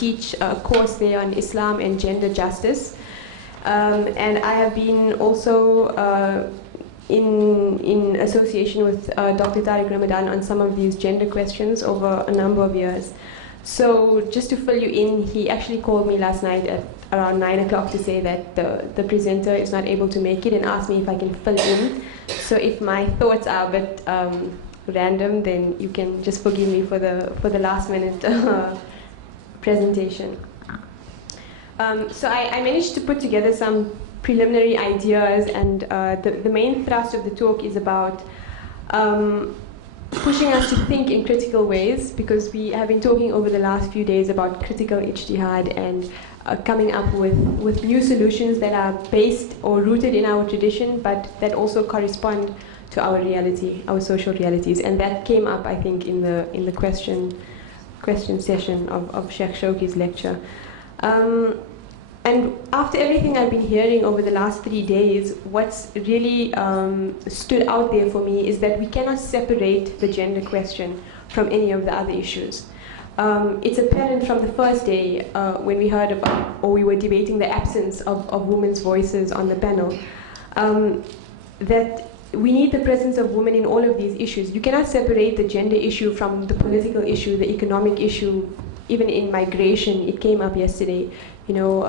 teach a course there on Islam and gender justice. And I have been also in association with Dr. Tariq Ramadan on some of these gender questions over a number of years. So just to fill you in, he actually called me last night at around 9 o'clock to say that the presenter is not able to make it and asked me if I can fill in. So if my thoughts are a bit random, then you can just forgive me for the last minute presentation. So I managed to put together some preliminary ideas, and the main thrust of the talk is about pushing us to think in critical ways, because we have been talking over the last few days about critical ijtihad and coming up with new solutions that are based or rooted in our tradition, but that also correspond to our reality, our social realities. And that came up, I think, in the question session of Sheikh Chauki's lecture. And after everything I've been hearing over the last 3 days, what's really stood out there for me is that we cannot separate the gender question from any of the other issues. It's apparent from the first day when we heard about, or we were debating the absence of women's voices on the panel, that we need the presence of women in all of these issues. You cannot separate the gender issue from the political issue, the economic issue. Even in migration, it came up yesterday, you know,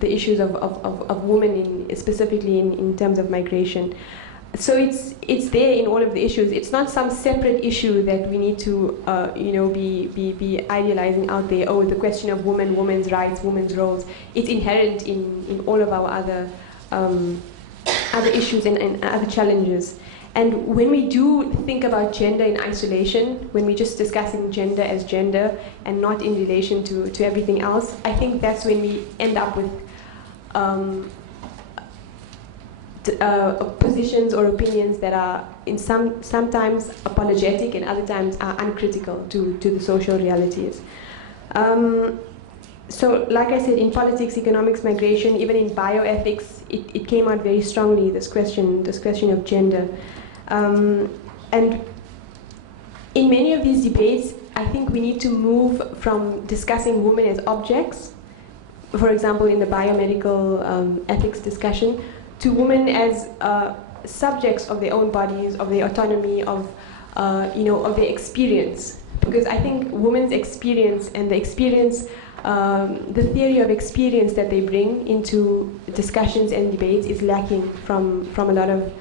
the issues of women specifically in terms of migration. So it's there in all of the issues. It's not some separate issue that we need to you know, be idealizing out there. Oh, the question of women, women's rights, women's roles. It's inherent in all of our other issues and other challenges. And when we do think about gender in isolation, when we're just discussing gender as gender and not in relation to everything else, I think that's when we end up with positions or opinions that are sometimes apologetic and other times are uncritical to the social realities. So like I said, in politics, economics, migration, even in bioethics, it came out very strongly, this question of gender. And in many of these debates, I think we need to move from discussing women as objects, for example, in the biomedical ethics discussion, to women as subjects of their own bodies, of their autonomy, of you know, of their experience. Because I think women's experience and the experience, the theory of experience that they bring into discussions and debates is lacking from a lot of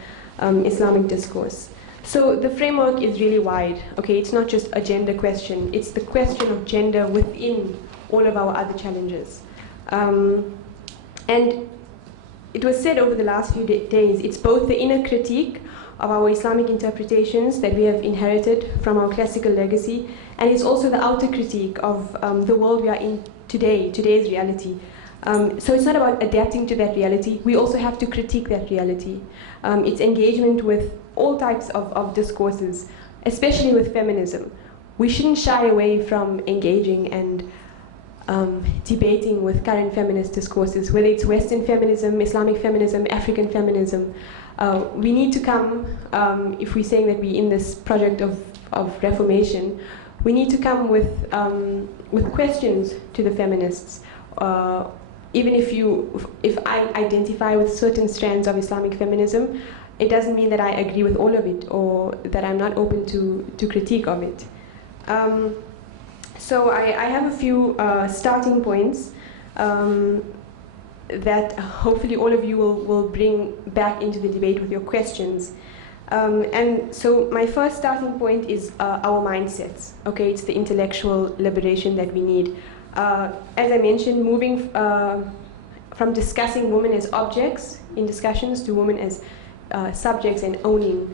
Islamic discourse. So the framework is really wide. Okay, it's not just a gender question. It's the question of gender within all of our other challenges. And it was said over the last few days, it's both the inner critique of our Islamic interpretations that we have inherited from our classical legacy, and it's also the outer critique of the world we are in today, today's reality. So it's not about adapting to that reality. We also have to critique that reality. It's engagement with all types of discourses, especially with feminism. We shouldn't shy away from engaging and debating with current feminist discourses, whether it's Western feminism, Islamic feminism, African feminism. We need to come, if we're saying that we're in this project of reformation, we need to come with questions to the feminists. Even if I identify with certain strands of Islamic feminism, it doesn't mean that I agree with all of it or that I'm not open to critique of it. So I have a few starting points that hopefully all of you will bring back into the debate with your questions. And so my first starting point is our mindsets. Okay, it's the intellectual liberation that we need. As I mentioned, moving from discussing women as objects in discussions to women as subjects and owning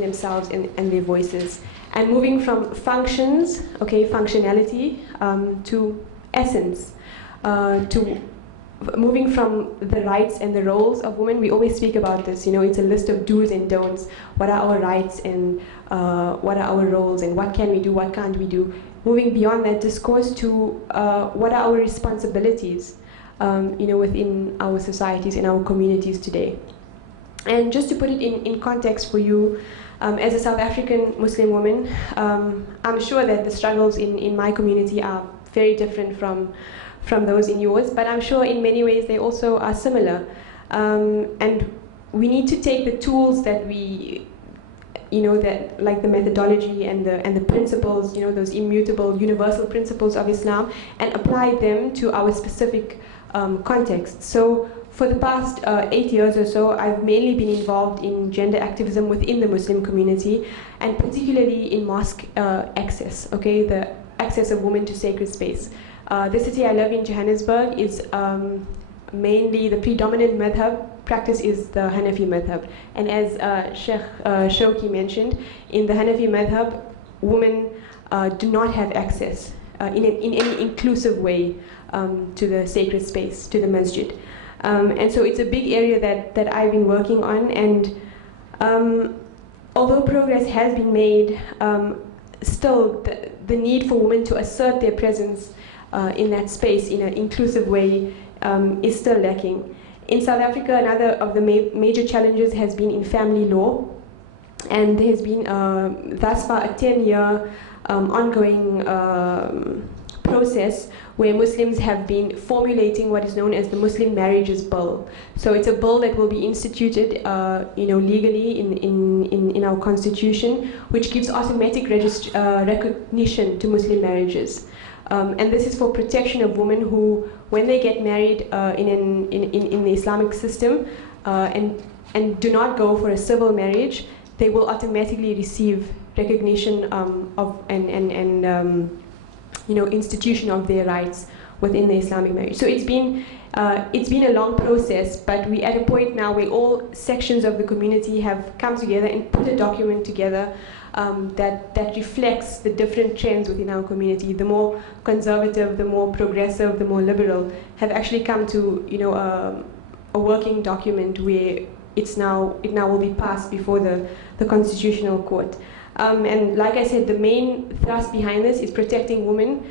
themselves and their voices. And moving from functions, okay, functionality, to essence, to moving from the rights and the roles of women. We always speak about this, you know, it's a list of do's and don'ts. What are our rights and what are our roles and what can we do, what can't we do? Moving beyond that discourse to what are our responsibilities, you know, within our societies, in our communities today. And just to put it in context for you, as a South African Muslim woman, I'm sure that the struggles in my community are very different from those in yours, but I'm sure in many ways they also are similar. And we need to take the tools that we, that like the methodology and the principles, those immutable universal principles of Islam, and apply them to our specific context. So for the past 8 years or so, I've mainly been involved in gender activism within the Muslim community, and particularly in mosque access, okay, the access of women to sacred space. The city I live in, Johannesburg, is mainly the predominant madhab practice is the Hanafi madhab. And as Sheikh Chauki mentioned, in the Hanafi madhab, women do not have access in any inclusive way to the sacred space, to the masjid. And so it's a big area that I've been working on, and although progress has been made, still the need for women to assert their presence in that space in an inclusive way is still lacking. In South Africa, another of the major challenges has been in family law, and there has been thus far a 10-year ongoing process where Muslims have been formulating what is known as the Muslim Marriages Bill. So it's a bill that will be instituted, legally in our constitution, which gives automatic recognition to Muslim marriages. And this is for protection of women who, when they get married in the Islamic system and do not go for a civil marriage, they will automatically receive recognition of institution of their rights within the Islamic marriage. So it's been a long process, but we're at a point now where all sections of the community have come together and put a document together that reflects the different trends within our community. The more conservative, the more progressive, the more liberal have actually come to a working document where it now will be passed before the Constitutional Court. And like I said, the main thrust behind this is protecting women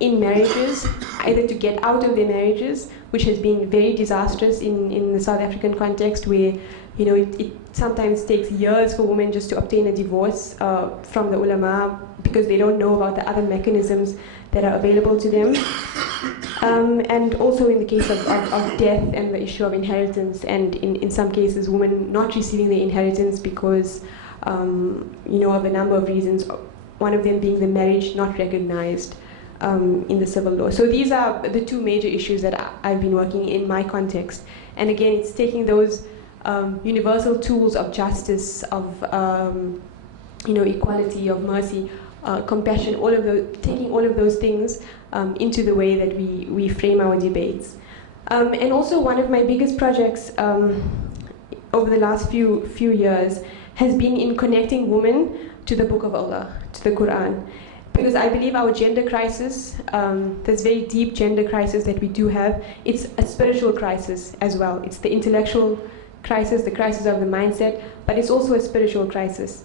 in marriages, either to get out of their marriages, which has been very disastrous in the South African context, where it sometimes takes years for women just to obtain a divorce from the ulama because they don't know about the other mechanisms that are available to them. And also in the case of death and the issue of inheritance, and in some cases women not receiving their inheritance because of a number of reasons, one of them being the marriage not recognized in the civil law. So these are the two major issues that I've been working in my context. And again, it's taking those universal tools of justice, of equality, of mercy, compassion, taking all of those things into the way that we frame our debates. And also one of my biggest projects over the last few years has been in connecting women to the Book of Allah, to the Quran. Because I believe our gender crisis, this very deep gender crisis that we do have, it's a spiritual crisis as well. It's the intellectual crisis, the crisis of the mindset, but it's also a spiritual crisis.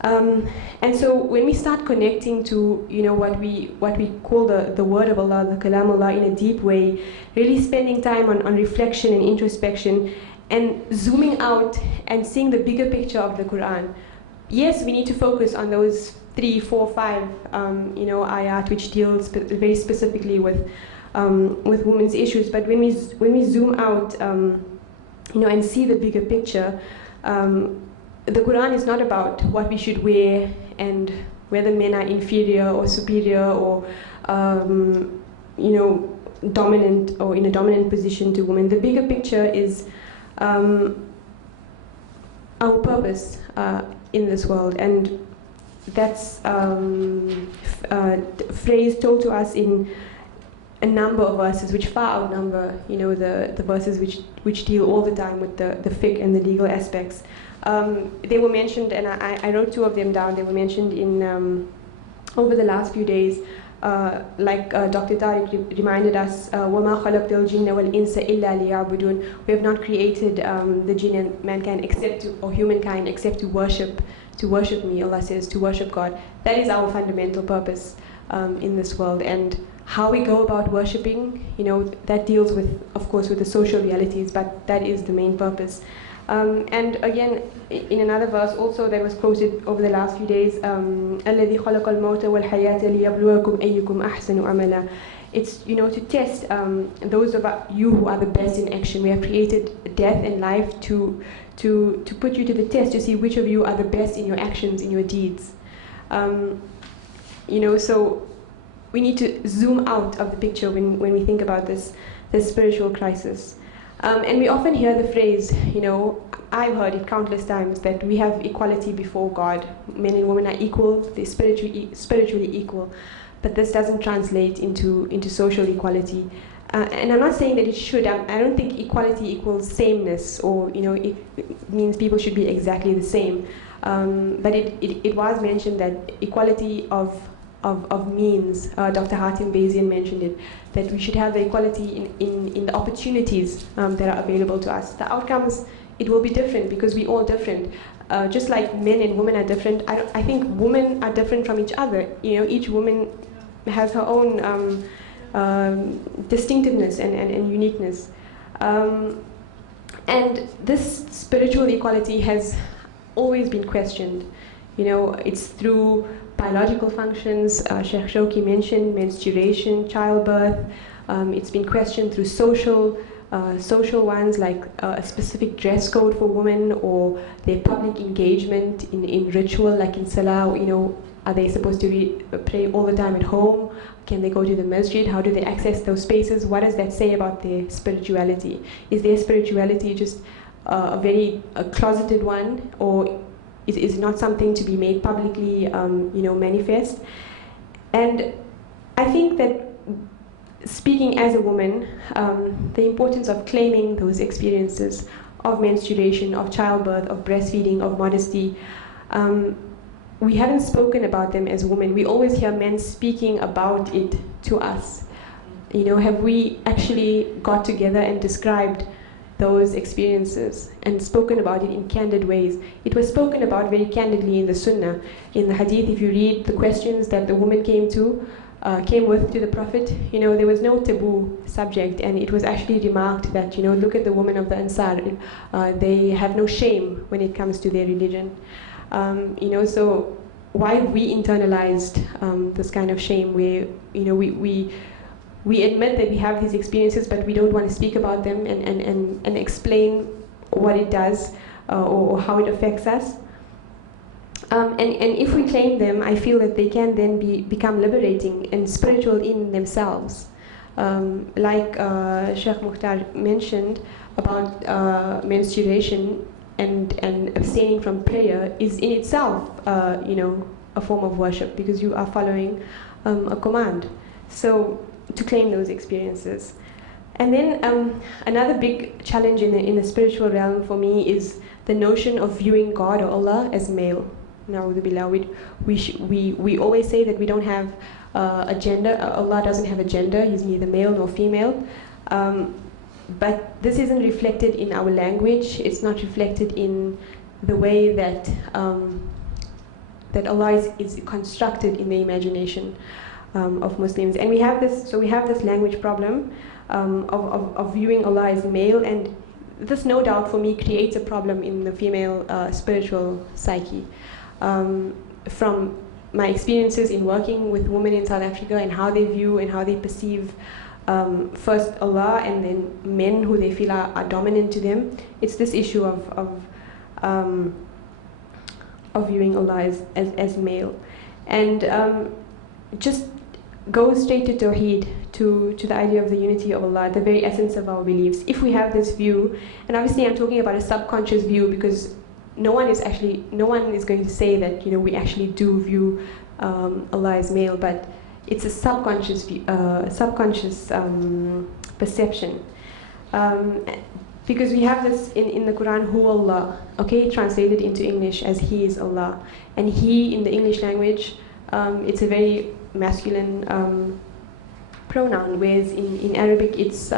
And so when we start connecting to what we call the word of Allah, the Kalam Allah, in a deep way, really spending time on reflection and introspection, and zooming out and seeing the bigger picture of the Quran. Yes, we need to focus on those 3, 4, 5 ayat which deals very specifically with women's issues. But when we zoom out, and see the bigger picture, the Quran is not about what we should wear and whether men are inferior or superior or dominant or in a dominant position to women. The bigger picture is our purpose in this world, and that's phrase told to us in a number of verses which far outnumber the verses which deal all the time with the fiqh and the legal aspects. They were mentioned, and I wrote 2 of them down. They were mentioned in over the last few days, like Dr. Tariq reminded us, وَمَا خَلَقْتَ الْجِنَّ وَالْإِنسَ إِلَّا لِيَعْبُدُونَ. We have not created the jinn and mankind or humankind except to worship me. Allah says, to worship God. That is our fundamental purpose in this world. And how we go about worshipping, that deals with, of course, with the social realities, but that is the main purpose. And again, in another verse also that was quoted over the last few days, الَّذِي خَلَقَ الْمَوْتَ وَالْحَيَاةَ لِيَبْلُوَكُمْ أَيُّكُمْ أَحْسَنُ عَمَلًا. It's, to test those of you who are the best in action. We have created death and life to put you to the test, to see which of you are the best in your actions, in your deeds. So we need to zoom out of the picture when we think about this spiritual crisis. And we often hear the phrase, I've heard it countless times, that we have equality before God. Men and women are equal, they're spiritually equal. But this doesn't translate into social equality. And I'm not saying that it should. I don't think equality equals sameness, or it means people should be exactly the same. But it was mentioned that equality of means, Dr. Hatem Bazian mentioned it, that we should have the equality in the opportunities that are available to us. The outcomes, it will be different because we're all different. Just like men and women are different, I think women are different from each other. Each woman has her own distinctiveness and uniqueness. And this spiritual equality has always been questioned. It's through biological functions, Sheikh Chauki mentioned menstruation, childbirth. It's been questioned through social ones, like a specific dress code for women, or their public engagement in ritual, like in Salah. Are they supposed to pray all the time at home? Can they go to the masjid? How do they access those spaces? What does that say about their spirituality? Is their spirituality just a very closeted one, or is it not something to be made publicly, manifest? And I think that speaking as a woman, the importance of claiming those experiences of menstruation, of childbirth, of breastfeeding, of modesty, we haven't spoken about them as women. We always hear men speaking about it to us. Have we actually got together and described those experiences and spoken about it in candid ways? It was spoken about very candidly in the Sunnah. In the Hadith, if you read the questions that the woman came with to the Prophet, there was no taboo subject, and it was actually remarked that, look at the women of the Ansar, they have no shame when it comes to their religion. So why have we internalized this kind of shame where, we admit that we have these experiences, but we don't want to speak about them and explain what it does or how it affects us. And if we claim them, I feel that they can then become liberating and spiritual in themselves. Like Sheikh Mukhtar mentioned about menstruation and abstaining from prayer is in itself, a form of worship, because you are following a command. So to claim those experiences. And then another big challenge in the spiritual realm for me is the notion of viewing God or Allah as male. Na'udhu billah. We always say that we don't have a gender. Allah doesn't have a gender. He's neither male nor female. But this isn't reflected in our language. It's not reflected in the way that that Allah is constructed in the imagination of Muslims. And we have this language problem of viewing Allah as male, and this, no doubt, for me, creates a problem in the female spiritual psyche. From my experiences in working with women in South Africa and how they view and how they perceive first Allah and then men who they feel are dominant to them, it's this issue of viewing Allah as male. And just go straight to Tawheed, to the idea of the unity of Allah, the very essence of our beliefs. If we have this view, and obviously I'm talking about a subconscious view, because no one is going to say that we actually do view Allah as male, but it's a subconscious view, perception. Because we have this in the Quran, Hu Allah, okay, translated into English as He is Allah. And He, in the English language, it's a very masculine pronoun, whereas in Arabic it's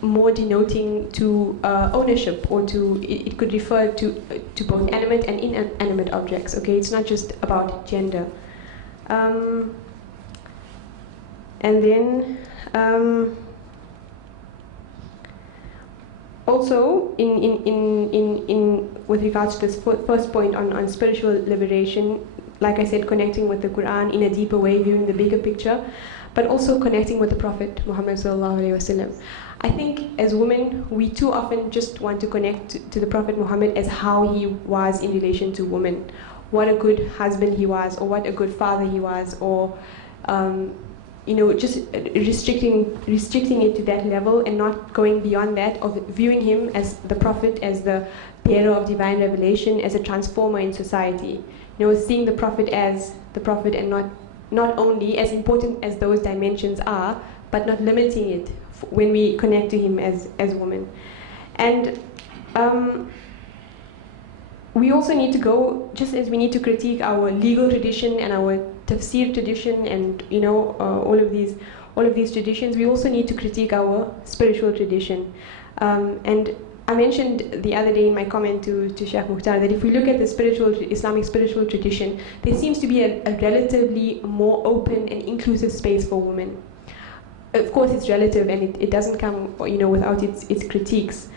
more denoting to ownership, or it could refer to both animate and inanimate objects, okay? It's not just about gender. And then Also, with regards to this first point on spiritual liberation, like I said, connecting with the Quran in a deeper way, viewing the bigger picture, but also connecting with the Prophet Muhammad sallallahu alaihi wasallam. I think as women, we too often just want to connect to the Prophet Muhammad as how he was in relation to women. What a good husband he was, or what a good father he was, or just restricting it to that level and not going beyond that, of viewing him as the Prophet, as the bearer of divine revelation, as a transformer in society. Seeing the Prophet as the Prophet, and not only as important as those dimensions are, but not limiting it when we connect to him as women. And we also need to go, just as we need to critique our legal tradition and our tafsir tradition, and all of these traditions, we also need to critique our spiritual tradition. And I mentioned the other day in my comment to Sheikh Moctar that if we look at the Islamic spiritual tradition, there seems to be a relatively more open and inclusive space for women. Of course, it's relative, and it doesn't come without its critiques.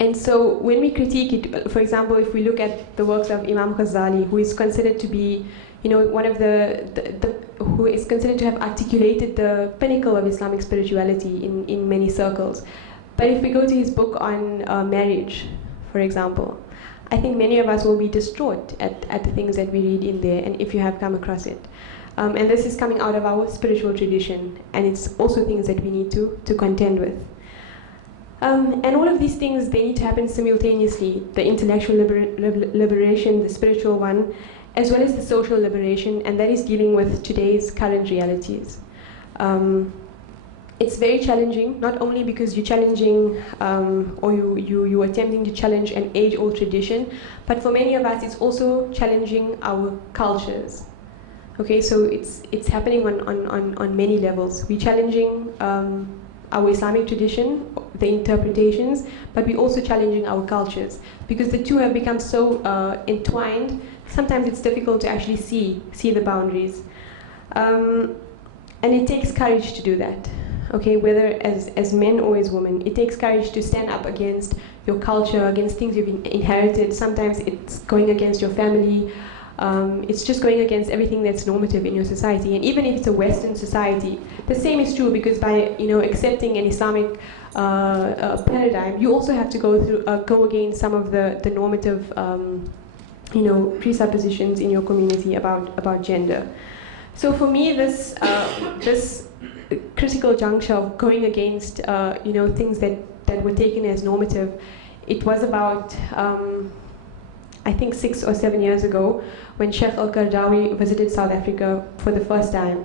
And so when we critique it, for example, if we look at the works of Imam Ghazali, who is considered to be, one of who is considered to have articulated the pinnacle of Islamic spirituality in many circles. But if we go to his book on marriage, for example, I think many of us will be distraught at the things that we read in there, and if you have come across it. And this is coming out of our spiritual tradition, and it's also things that we need to contend with. And all of these things, they need to happen simultaneously: the intellectual liberation, the spiritual one, as well as the social liberation, and that is dealing with today's current realities. It's very challenging, not only because you're challenging or you're attempting to challenge an age-old tradition, but for many of us, it's also challenging our cultures. Okay, so it's happening on many levels. We're challenging our Islamic tradition, the interpretations, but we're also challenging our cultures, because the two have become so entwined. Sometimes it's difficult to actually see the boundaries, and it takes courage to do that. Okay, whether as men or as women, it takes courage to stand up against your culture, against things you've inherited. Sometimes it's going against your family. It's just going against everything that's normative in your society. And even if it's a Western society, the same is true, because by accepting an Islamic paradigm, you also have to go against some of the normative presuppositions in your community about gender. So for me, this critical juncture of going against things that were taken as normative, it was about I think 6 or 7 years ago, when Sheikh Al-Qaradawi visited South Africa for the first time.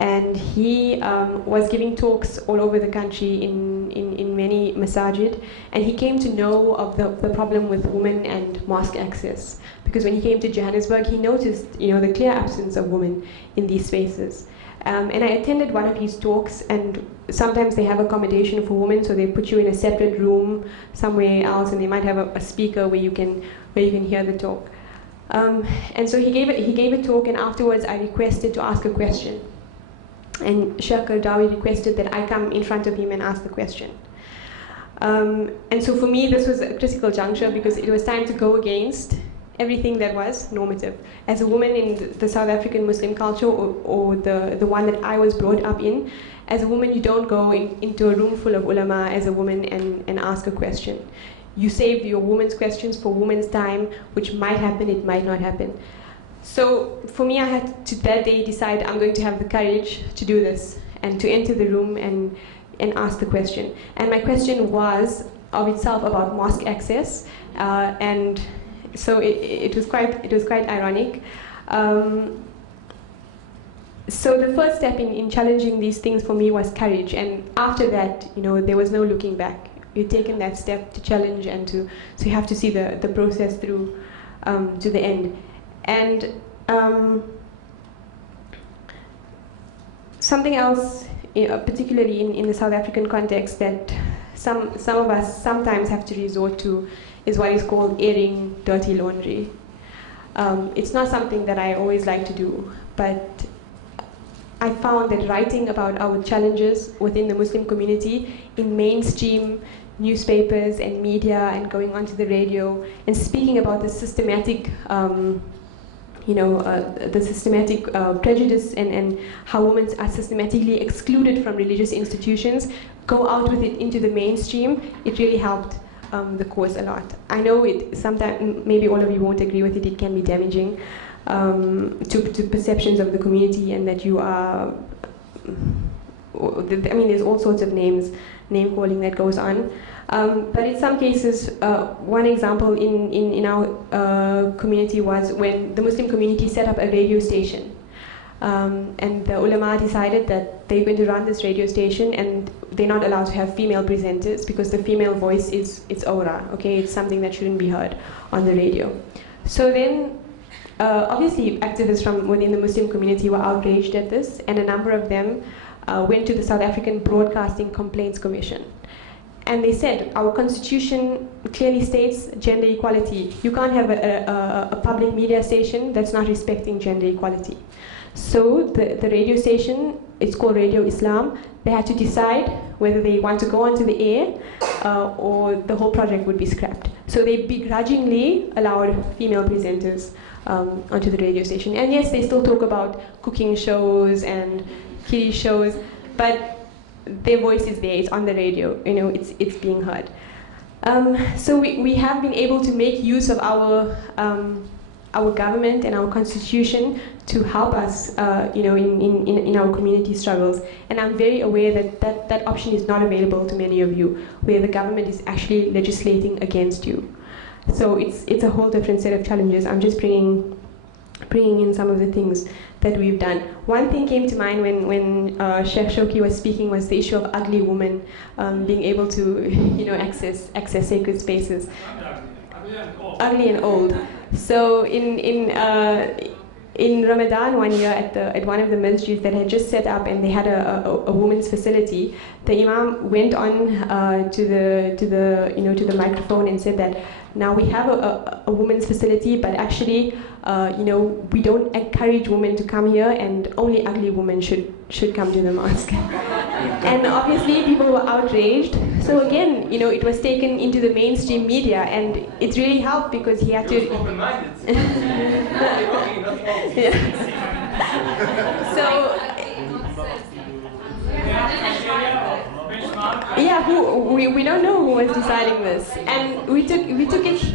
And he was giving talks all over the country in many masajid, and he came to know of the problem with women and mosque access. Because when he came to Johannesburg, he noticed the clear absence of women in these spaces. And I attended one of his talks, and sometimes they have accommodation for women, so they put you in a separate room somewhere else, and they might have a speaker where you can hear the talk. And so he gave a talk, and afterwards I requested to ask a question. And Sheikh Qaradawi requested that I come in front of him and ask the question. And so for me, this was a critical juncture, because it was time to go against everything that was normative. As a woman in the South African Muslim culture, or the one that I was brought up in, as a woman you don't go into a room full of ulama as a woman and ask a question. You save your women's questions for women's time, which might happen, it might not happen. So for me, I had to that day decide I'm going to have the courage to do this, and to enter the room and ask the question. And my question was of itself about mosque access, and so it was quite ironic. So the first step in challenging these things for me was courage, and after that, there was no looking back. You've taken that step to challenge, and so you have to see the process through to the end. And something else, particularly in the South African context, that some of us sometimes have to resort to is what is called airing dirty laundry. It's not something that I always like to do, but I found that writing about our challenges within the Muslim community in mainstream newspapers and media and going onto the radio and speaking about the systematic prejudice and how women are systematically excluded from religious institutions, go out with it into the mainstream, it really helped the cause a lot. I know it sometimes, maybe all of you won't agree with it, it can be damaging to perceptions of the community, and that you are, I mean, there's all sorts of name calling that goes on. But in some cases, one example in our community was when the Muslim community set up a radio station. And the ulama decided that they're going to run this radio station, and they're not allowed to have female presenters because the female voice is aura, okay? It's something that shouldn't be heard on the radio. So then, obviously, activists from within the Muslim community were outraged at this, and a number of them went to the South African Broadcasting Complaints Commission. And they said, our constitution clearly states gender equality. You can't have a public media station that's not respecting gender equality. So the radio station, it's called Radio Islam, they had to decide whether they want to go onto the air or the whole project would be scrapped. So they begrudgingly allowed female presenters onto the radio station. And yes, they still talk about cooking shows and kiddie shows, but their voice is there, it's on the radio, you know, it's being heard. So we have been able to make use of our government and our constitution to help us, you know, in our community struggles. And I'm very aware that option is not available to many of you, where the government is actually legislating against you. So it's a whole different set of challenges. I'm just bringing in some of the things that we've done. One thing came to mind when Sheikh Chauki was speaking was the issue of ugly women being able to, you know, access sacred spaces. Ugly and old. So in Ramadan one year at one of the masjids that had just set up, and they had a women's facility, the imam went on to the microphone and said that now we have a women's facility, but actually you know, we don't encourage women to come here, and only ugly women should come to the mosque. And obviously people were outraged. So again, you know, it was taken into the mainstream media, and it really helped because he had to. Open-minded. Yeah. So. Yeah, we don't know who was deciding this, and we took it.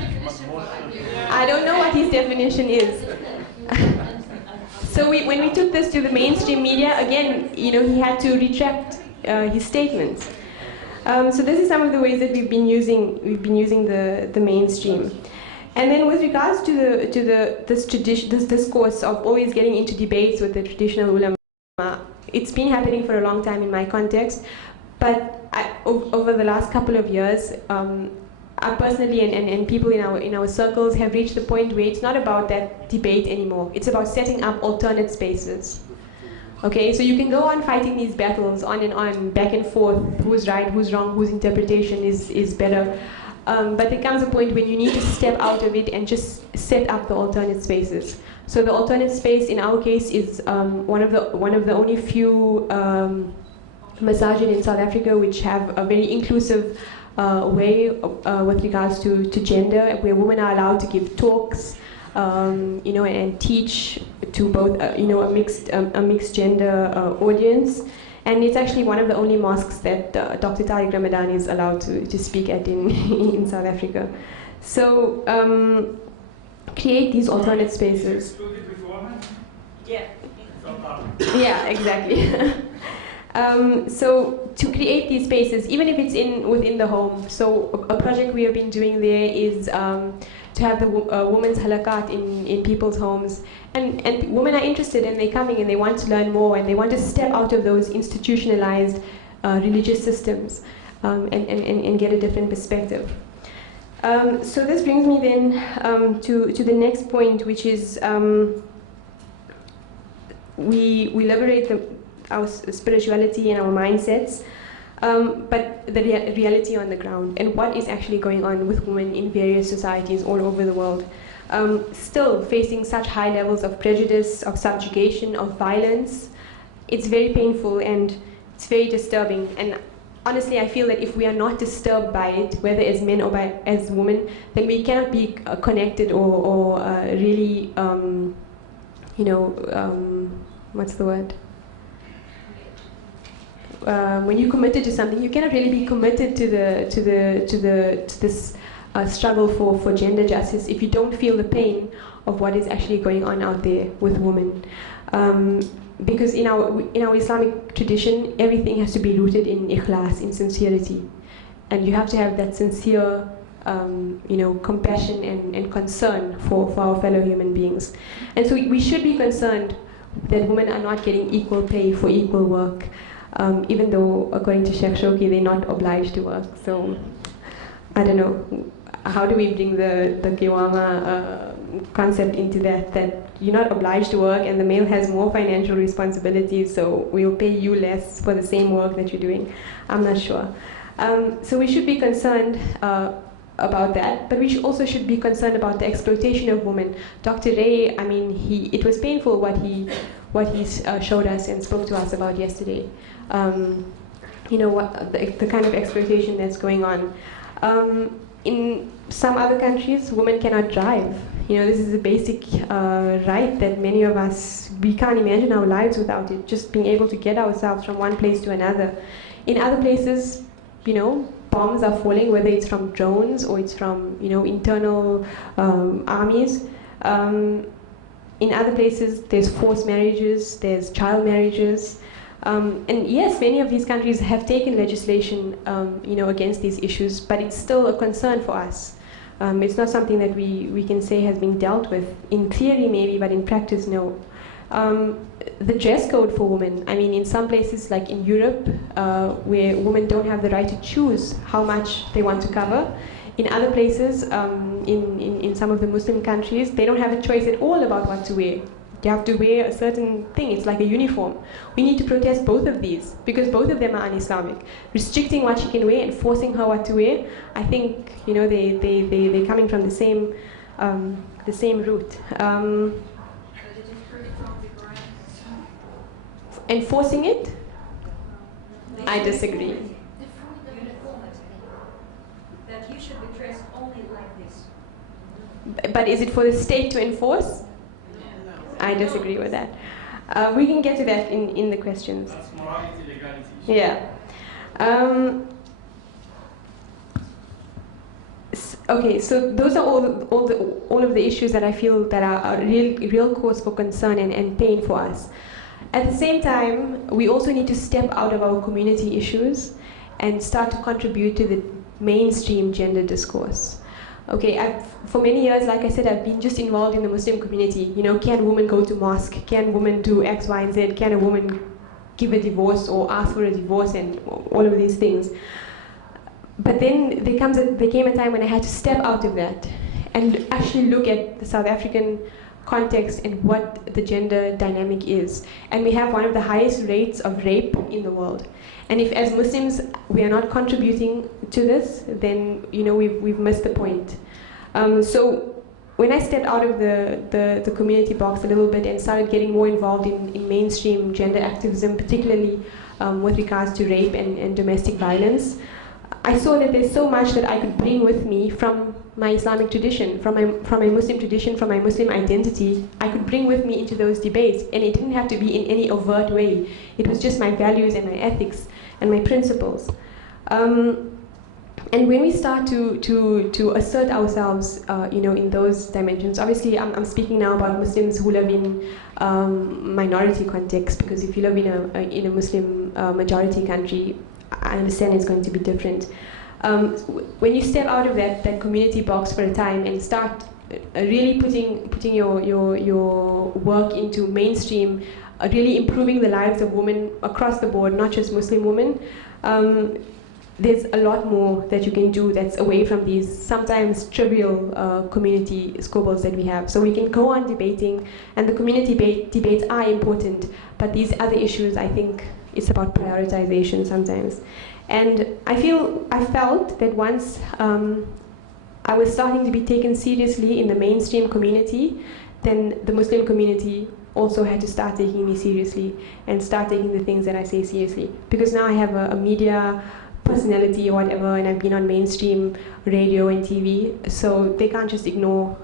I don't know what his definition is. So when we took this to the mainstream media, again, you know, he had to retract his statements. So this is some of the ways that we've been using the mainstream. And then with regards to this discourse of always getting into debates with the traditional ulama, it's been happening for a long time in my context. But over the last couple of years, I personally and people in our circles have reached the point where it's not about that debate anymore. It's about setting up alternate spaces. Okay, so you can go on fighting these battles on and on, back and forth, who's right, who's wrong, whose interpretation is better. But there comes a point when you need to step out of it and just set up the alternate spaces. So the alternate space in our case is one of the only few masajid in South Africa which have a very inclusive way with regards to gender, where women are allowed to give talks, you know, and teach to both, you know, a mixed gender audience. And it's actually one of the only mosques that Dr. Tariq Ramadan is allowed to speak at in South Africa. So create these alternate spaces. Yeah. Yeah, exactly. So to create these spaces, even if it's within the home. So a project we have been doing there is to have the women's halakat in people's homes. And women are interested, and they're coming and they want to learn more, and they want to step out of those institutionalized religious systems and get a different perspective. So this brings me then to the next point, which is we liberate our spirituality and our mindsets, but the reality on the ground and what is actually going on with women in various societies all over the world, still facing such high levels of prejudice, of subjugation, of violence, it's very painful and it's very disturbing. And honestly, I feel that if we are not disturbed by it, whether as men or as women, then we cannot be connected or really, what's the word? When you're committed to something, you cannot really be committed to this struggle for gender justice if you don't feel the pain of what is actually going on out there with women. Because in our Islamic tradition, everything has to be rooted in ikhlas, in sincerity, and you have to have that sincere, compassion and concern for our fellow human beings. And so we should be concerned that women are not getting equal pay for equal work, even though, according to Sheikh Chauki, they're not obliged to work. So I don't know. How do we bring the Kiwama concept into that you're not obliged to work and the male has more financial responsibilities, so we'll pay you less for the same work that you're doing? I'm not sure. So we should be concerned about that, but we also should be concerned about the exploitation of women. Dr. Ray, it was painful what he showed us and spoke to us about yesterday. The kind of exploitation that's going on. In some other countries, women cannot drive. This is a basic right that many of us, we can't imagine our lives without it, just being able to get ourselves from one place to another. In other places, bombs are falling, whether it's from drones or it's from, internal armies. In other places, there's forced marriages, there's child marriages. And yes, many of these countries have taken legislation, against these issues, but it's still a concern for us. It's not something that we can say has been dealt with. In theory, maybe, but in practice, no. The dress code for women, in some places, like in Europe, where women don't have the right to choose how much they want to cover. In other places, in some of the Muslim countries, they don't have a choice at all about what to wear. You have to wear a certain thing. It's like a uniform. We need to protest both of these because both of them are un-Islamic. Restricting what she can wear and forcing her what to wear, I think they're coming from the same route. Enforcing it, I disagree. That you should be dressed only like this. But is it for the state to enforce? I disagree with that. We can get to that in the questions. That's morality, legality. Yeah. Okay, so those are all of the issues that I feel that are a real cause for concern and pain for us. At the same time, we also need to step out of our community issues and start to contribute to the mainstream gender discourse. Okay, for many years, like I said, I've been just involved in the Muslim community. Can women go to mosque? Can women do X, Y, and Z? Can a woman give a divorce or ask for a divorce and all of these things? But then there came a time when I had to step out of that and actually look at the South African context and what the gender dynamic is. And we have one of the highest rates of rape in the world. And if as Muslims we are not contributing to this, then we've missed the point. So when I stepped out of the community box a little bit and started getting more involved in mainstream gender activism, particularly with regards to rape and domestic violence, I saw that there's so much that I could bring with me from my Islamic tradition, from my Muslim tradition, from my Muslim identity. I could bring with me into those debates, and it didn't have to be in any overt way. It was just my values and my ethics and my principles. And when we start to assert ourselves, in those dimensions, obviously I'm speaking now about Muslims who live in minority context, because if you live in a Muslim majority country, I understand it's going to be different. When you step out of that community box for a time and start really putting your work into mainstream, really improving the lives of women across the board, not just Muslim women, there's a lot more that you can do that's away from these sometimes trivial community squabbles that we have. So we can go on debating, and the community debates are important, but these other issues, I think, it's about prioritization sometimes. And I felt that once I was starting to be taken seriously in the mainstream community, then the Muslim community also had to start taking me seriously and start taking the things that I say seriously. Because now I have a media personality or whatever, and I've been on mainstream radio and TV, so they can't just ignore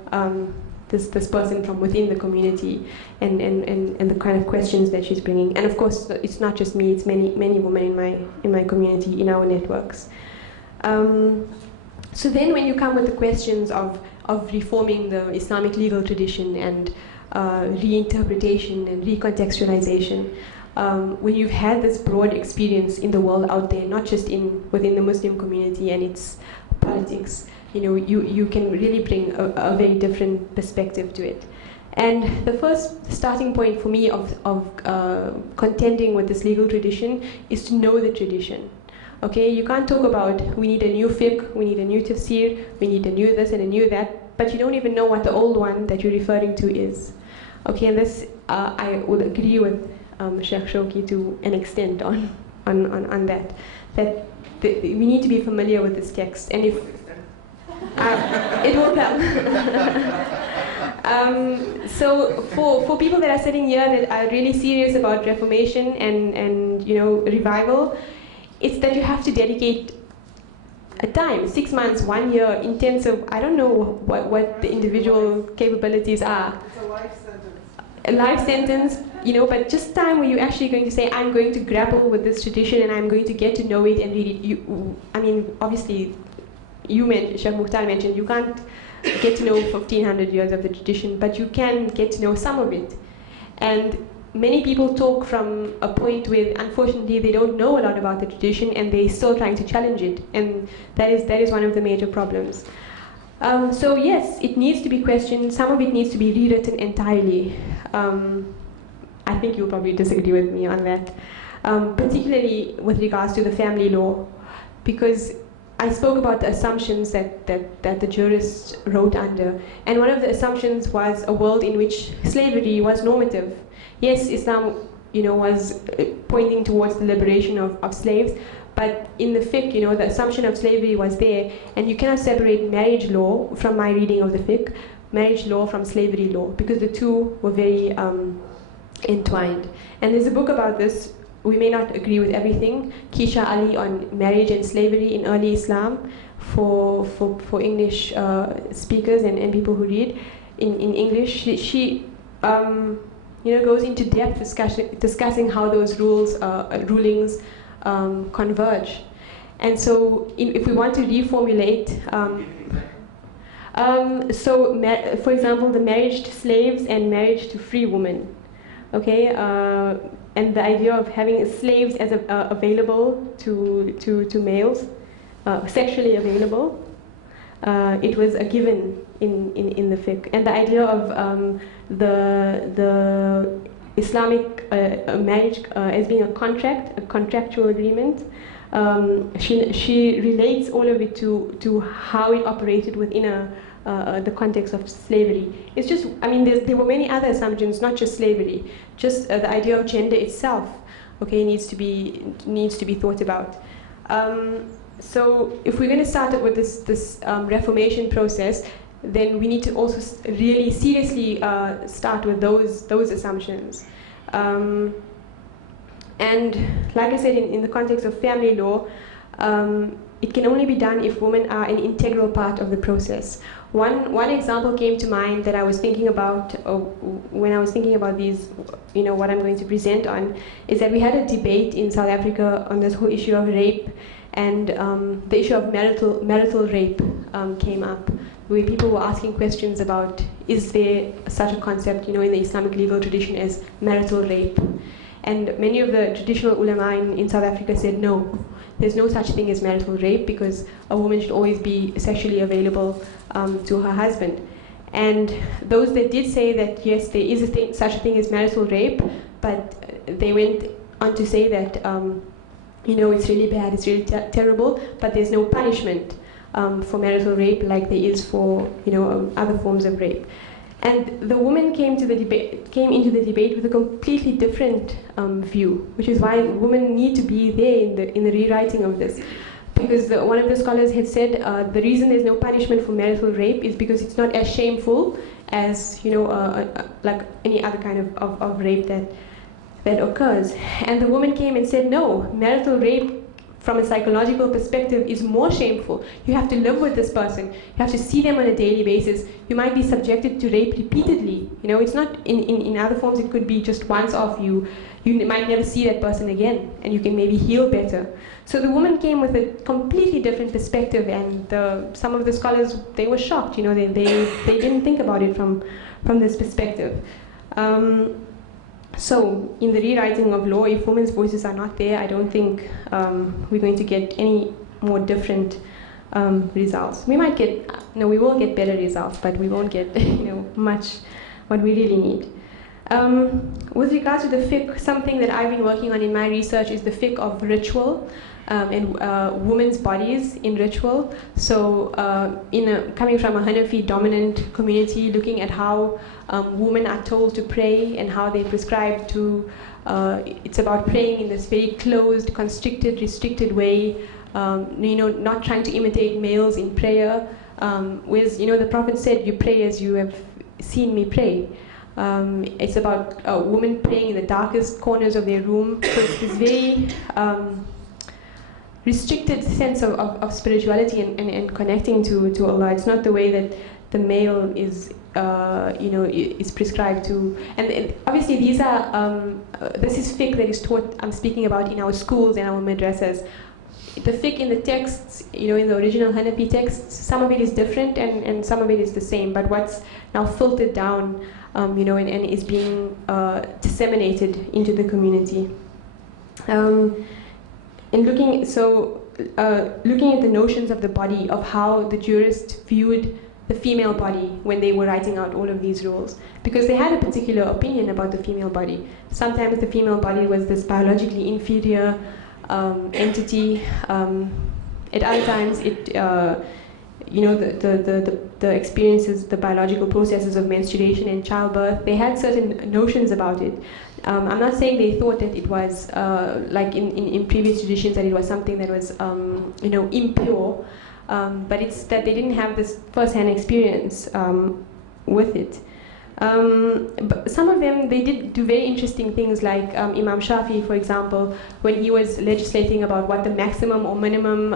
this person from within the community and the kind of questions that she's bringing. And of course, it's not just me; it's many women in my community, in our networks. So then, when you come with the questions of reforming the Islamic legal tradition and reinterpretation and recontextualization, when you've had this broad experience in the world out there, not just within the Muslim community and its politics, you can really bring a very different perspective to it. And the first starting point for me of contending with this legal tradition is to know the tradition. Okay, you can't talk about we need a new fiqh, we need a new tafsir, we need a new this and a new that, but you don't even know what the old one that you're referring to is. Okay, and this I would agree with Sheikh Chauki to an extent on that. We need to be familiar with this text, and if it will come. So for people that are sitting here that are really serious about reformation and revival, it's that you have to dedicate a time, 6 months, 1 year, intensive. I don't know what the individual capabilities are. It's a life sentence. A life sentence, but just time where you're actually going to say, I'm going to grapple with this tradition and I'm going to get to know it and read it. Obviously, Sheikh El-Moctar mentioned, you can't get to know 1,500 years of the tradition, but you can get to know some of it. And many people talk from a point where, unfortunately, they don't know a lot about the tradition and they're still trying to challenge it. And that is one of the major problems. So yes, it needs to be questioned. Some of it needs to be rewritten entirely. I think you'll probably disagree with me on that. Particularly with regards to the family law, because I spoke about the assumptions that the jurists wrote under. And one of the assumptions was a world in which slavery was normative. Yes, Islam was pointing towards the liberation of slaves, but in the fiqh, the assumption of slavery was there, and you cannot separate marriage law from my reading of the fiqh, marriage law from slavery law, because the two were very entwined. And there's a book about this. We may not agree with everything. Kisha Ali on marriage and slavery in early Islam for English speakers and people who read in English. She goes into depth discussing how those rulings converge. And so if we want to reformulate, for example, the marriage to slaves and marriage to free women, okay, and the idea of having slaves as available to males, sexually available, it was a given in the fiqh. And the idea of the Islamic marriage as being a contractual agreement, she relates all of it to how it operated within the context of slavery. It's just, there were many other assumptions, not just slavery. Just the idea of gender itself, okay, needs to be thought about. So if we're going to start it with this reformation process, then we need to also really seriously start with those assumptions. And like I said, in the context of family law, it can only be done if women are an integral part of the process. One example came to mind that I was thinking about when I was thinking about these, what I'm going to present on, is that we had a debate in South Africa on this whole issue of rape, and the issue of marital rape came up, where people were asking questions about, is there such a concept, in the Islamic legal tradition as marital rape? And many of the traditional ulama in South Africa said no. There's no such thing as marital rape because a woman should always be sexually available to her husband. And those that did say that yes, there is such a thing as marital rape, but they went on to say that it's really bad, it's really terrible, but there's no punishment for marital rape like there is for other forms of rape. And the woman came into the debate with a completely different view, which is why women need to be there in the rewriting of this. because one of the scholars had said the reason there's no punishment for marital rape is because it's not as shameful as, you know, like any other kind of rape that occurs. And the woman came and said, no, marital rape from a psychological perspective is more shameful. You have to live with this person. You have to see them on a daily basis. You might be subjected to rape repeatedly. You know, it's not in other forms, it could be just once off. You might never see that person again, and you can maybe heal better. So the woman came with a completely different perspective, and some of the scholars, they were shocked. You know, they didn't think about it from this perspective. So in the rewriting of law, if women's voices are not there, I don't think we're going to get any more different results. We might get, no, we will get better results, but we won't get, you know, much what we really need. With regard to the fiqh, something that I've been working on in my research is the fiqh of ritual and women's bodies in ritual. So coming from a Hanafi dominant community, looking at how women are told to pray and how they prescribe to, it's about praying in this very closed, constricted, restricted way, you know, not trying to imitate males in prayer. Whereas, you know, the Prophet said, you pray as you have seen me pray. It's about women praying in the darkest corners of their room. So it's this very restricted sense of spirituality and connecting to Allah. It's not the way that the male is, you know, is prescribed to. And obviously these are, this is fiqh that is taught, I'm speaking about, in our schools and our madrasas. The fiqh in the texts, you know, in the original Hanafi texts, some of it is different and some of it is the same, but what's now filtered down, you know, and is being disseminated into the community. In looking, looking at the notions of the body, of how the jurists viewed the female body when they were writing out all of these rules, because they had a particular opinion about the female body. Sometimes the female body was this biologically inferior entity. At other times, it, you know, the experiences, the biological processes of menstruation and childbirth, they had certain notions about it. I'm not saying they thought that it was like in previous traditions that it was something that was, you know, impure, but it's that they didn't have this first-hand experience with it. But some of them, they did do very interesting things, like Imam Shafi, for example, when he was legislating about what the maximum or minimum,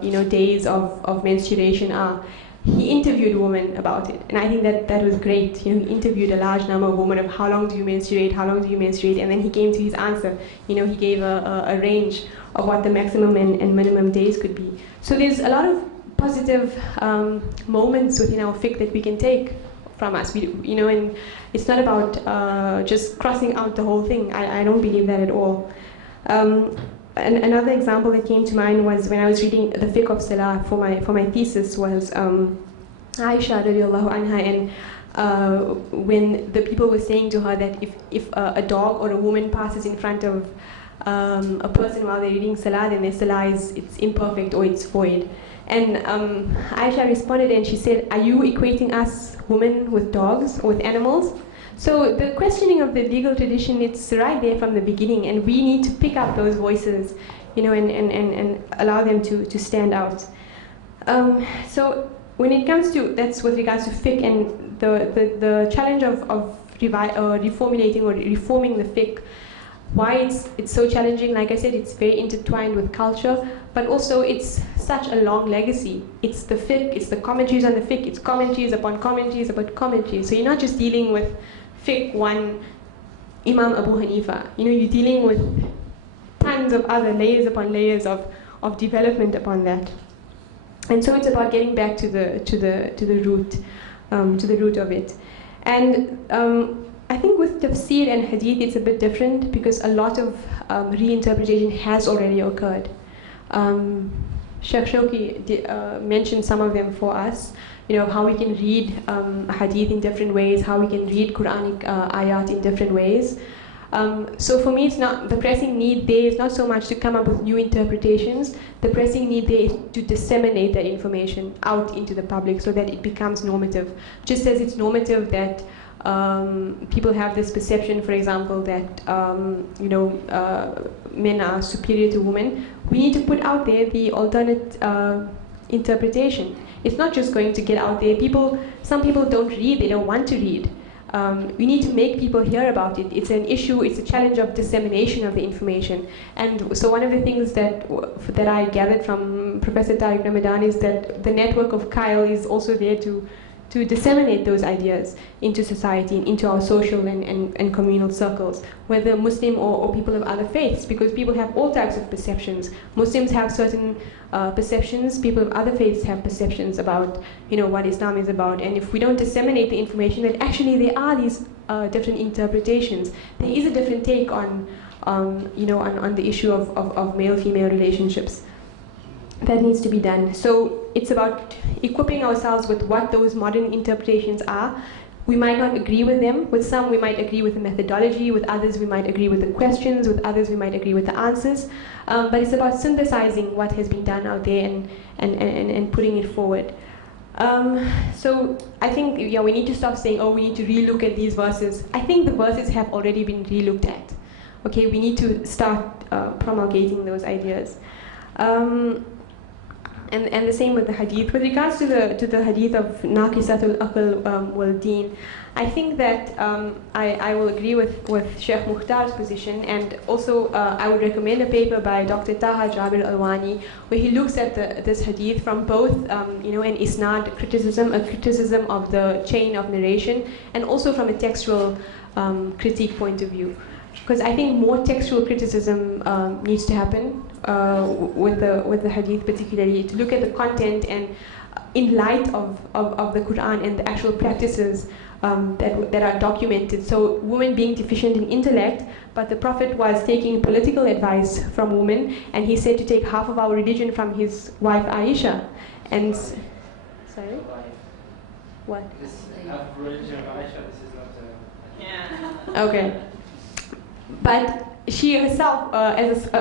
you know, days of menstruation are. He interviewed women about it, and I think that was great. You know, he interviewed a large number of women of how long do you menstruate, how long do you menstruate, and then he came to his answer. You know, he gave a range of what the maximum and minimum days could be. So there's a lot of positive moments within our fiqh that we can take from us. You know, and it's not about just crossing out the whole thing. I don't believe that at all. And another example that came to mind was when I was reading the fiqh of salah for my thesis was Aisha radiallahu anha, and when the people were saying to her that if a dog or a woman passes in front of a person while they're reading salah, then their salah it's imperfect or it's void. And Aisha responded and she said, are you equating us women with dogs or with animals? So the questioning of the legal tradition, it's right there from the beginning, and we need to pick up those voices, you know, and allow them to stand out. So when it comes to, that's with regards to fiqh and the challenge of reformulating or reforming the fiqh. Why it's so challenging, like I said, it's very intertwined with culture, but also it's such a long legacy. It's the fiqh, it's the commentaries on the fiqh, it's commentaries upon commentaries about commentaries. So you're not just dealing with fiqh one Imam Abu Hanifa. You know, you're dealing with tons of other layers upon layers of development upon that. And so it's about getting back to the root of it. And I think with tafsir and hadith it's a bit different, because a lot of reinterpretation has already occurred. Sheikh Chauki mentioned some of them for us. You know, how we can read hadith in different ways, how we can read Quranic ayat in different ways. So for me, it's not, the pressing need there is not so much to come up with new interpretations. The pressing need there is to disseminate that information out into the public so that it becomes normative. Just as it's normative that people have this perception, for example, that men are superior to women. We need to put out there the alternate interpretation. It's not just going to get out there. Some people don't read, they don't want to read. We need to make people hear about it. It's an issue, it's a challenge of dissemination of the information. And so one of the things that I gathered from Professor Tariq Ramadan is that the network of CILE is also there to disseminate those ideas into society, into our social and communal circles, whether Muslim or people of other faiths, because people have all types of perceptions. Muslims have certain perceptions, people of other faiths have perceptions about what Islam is about, and if we don't disseminate the information that actually there are these different interpretations, there is a different take on the issue of male-female relationships. That needs to be done. So it's about equipping ourselves with what those modern interpretations are. We might not agree with them. With some, we might agree with the methodology. With others, we might agree with the questions. With others, we might agree with the answers. But it's about synthesizing what has been done out there and putting it forward. So I think we need to stop saying, oh, we need to relook at these verses. I think the verses have already been relooked at. Okay, we need to start promulgating those ideas. And the same with the hadith. With regards to the hadith of Naqisatul Aql wal Deen, I think that I will agree with Sheikh Mukhtar's position, and also I would recommend a paper by Dr. Taha Jabir Alwani, where he looks at this hadith from both an isnad criticism, a criticism of the chain of narration, and also from a textual critique point of view. Because I think more textual criticism needs to happen with the hadith, particularly to look at the content and in light of the Quran and the actual practices that are documented. So women being deficient in intellect, but the Prophet was taking political advice from women, and he said to take half of our religion from his wife Aisha. And sorry, what? This half religion of Aisha. This is not. Yeah. Okay. But she herself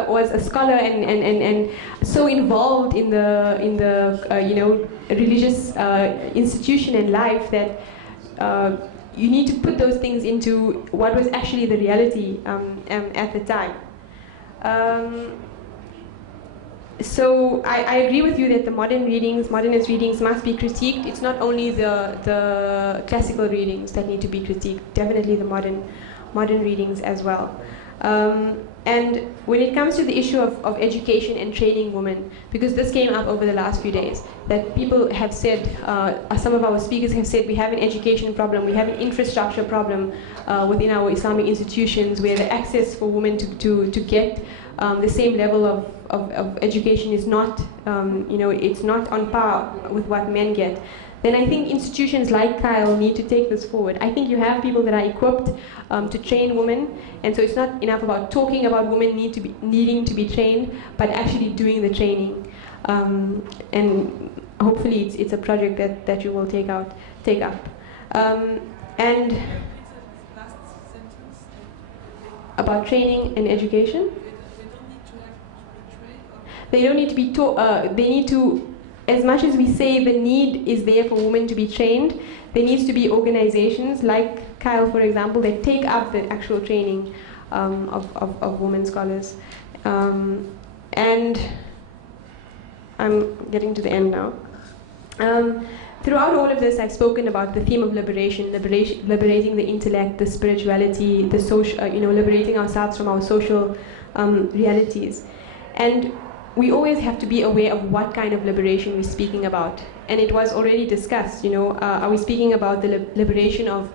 was a scholar and so involved in the religious institution and life that you need to put those things into what was actually the reality at the time. So I agree with you that the modernist readings must be critiqued. It's not only the classical readings that need to be critiqued, definitely the modern readings as well. And when it comes to the issue of education and training women, because this came up over the last few days, that people have said, some of our speakers have said, we have an education problem, we have an infrastructure problem within our Islamic institutions, where the access for women to get the same level of education is not, it's not on par with what men get. Then I think institutions like CILE need to take this forward. I think you have people that are equipped to train women, and so it's not enough about talking about women needing to be trained, but actually doing the training. And hopefully it's a project that you will take up. And about training and education? They don't need to be taught, they need to, as much as we say the need is there for women to be trained, there needs to be organizations like CILE, for example, that take up the actual training of women scholars. And I'm getting to the end now. Throughout all of this, I've spoken about the theme of liberating the intellect, the spirituality, the social, liberating ourselves from our social realities. And we always have to be aware of what kind of liberation we're speaking about. And it was already discussed, are we speaking about the liberation of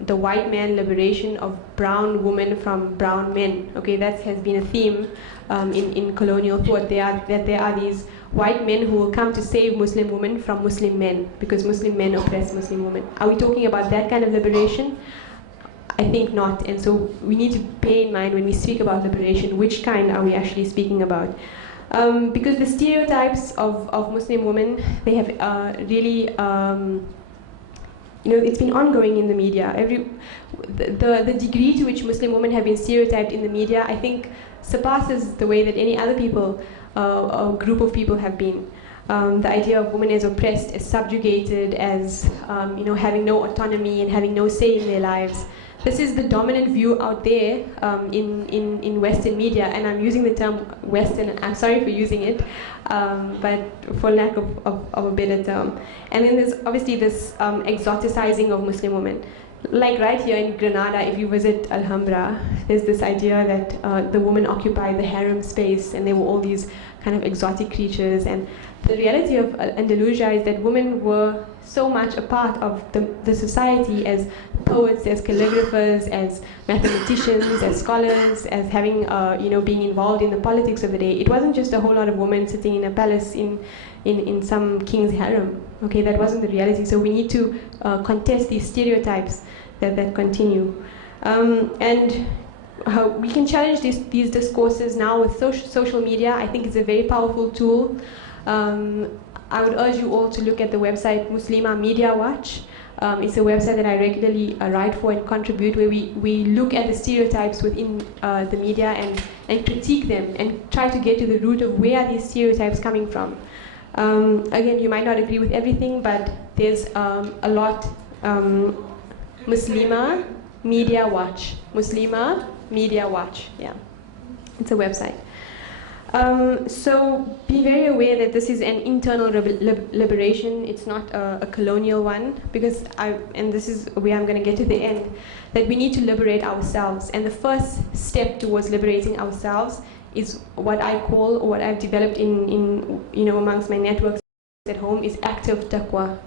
the white man, liberation of brown women from brown men? Okay, that has been a theme in colonial thought, that there are these white men who will come to save Muslim women from Muslim men, because Muslim men oppress Muslim women. Are we talking about that kind of liberation? I think not, and so we need to bear in mind when we speak about liberation, which kind are we actually speaking about? Because the stereotypes of Muslim women, they have really, it's been ongoing in the media. The degree to which Muslim women have been stereotyped in the media, I think, surpasses the way that any other people, or group of people have been. the idea of women as oppressed, as subjugated, as having no autonomy and having no say in their lives. This is the dominant view out there in Western media, and I'm using the term Western, I'm sorry for using it, but for lack of a better term. And then there's obviously this exoticizing of Muslim women. Like right here in Granada, if you visit Alhambra, there's this idea that the women occupied the harem space and there were all these kind of exotic creatures. And the reality of Andalusia is that women were so much a part of the society as poets, as calligraphers, as mathematicians, as scholars, as having, being involved in the politics of the day. It wasn't just a whole lot of women sitting in a palace in some king's harem. Okay, that wasn't the reality. So we need to contest these stereotypes that continue. And we can challenge these discourses now with social media. I think it's a very powerful tool. I would urge you all to look at the website Muslima Media Watch. It's a website that I regularly write for and contribute, where we look at the stereotypes within the media and critique them and try to get to the root of where are these stereotypes coming from. Again, you might not agree with everything, but there's a lot. Muslima Media Watch. Muslima Media Watch, yeah. It's a website. So be very aware that this is an internal liberation. It's not a colonial one, because and this is where I'm going to get to the end, that we need to liberate ourselves. And the first step towards liberating ourselves is what I call, or what I've developed in amongst my networks at home, is active taqwa.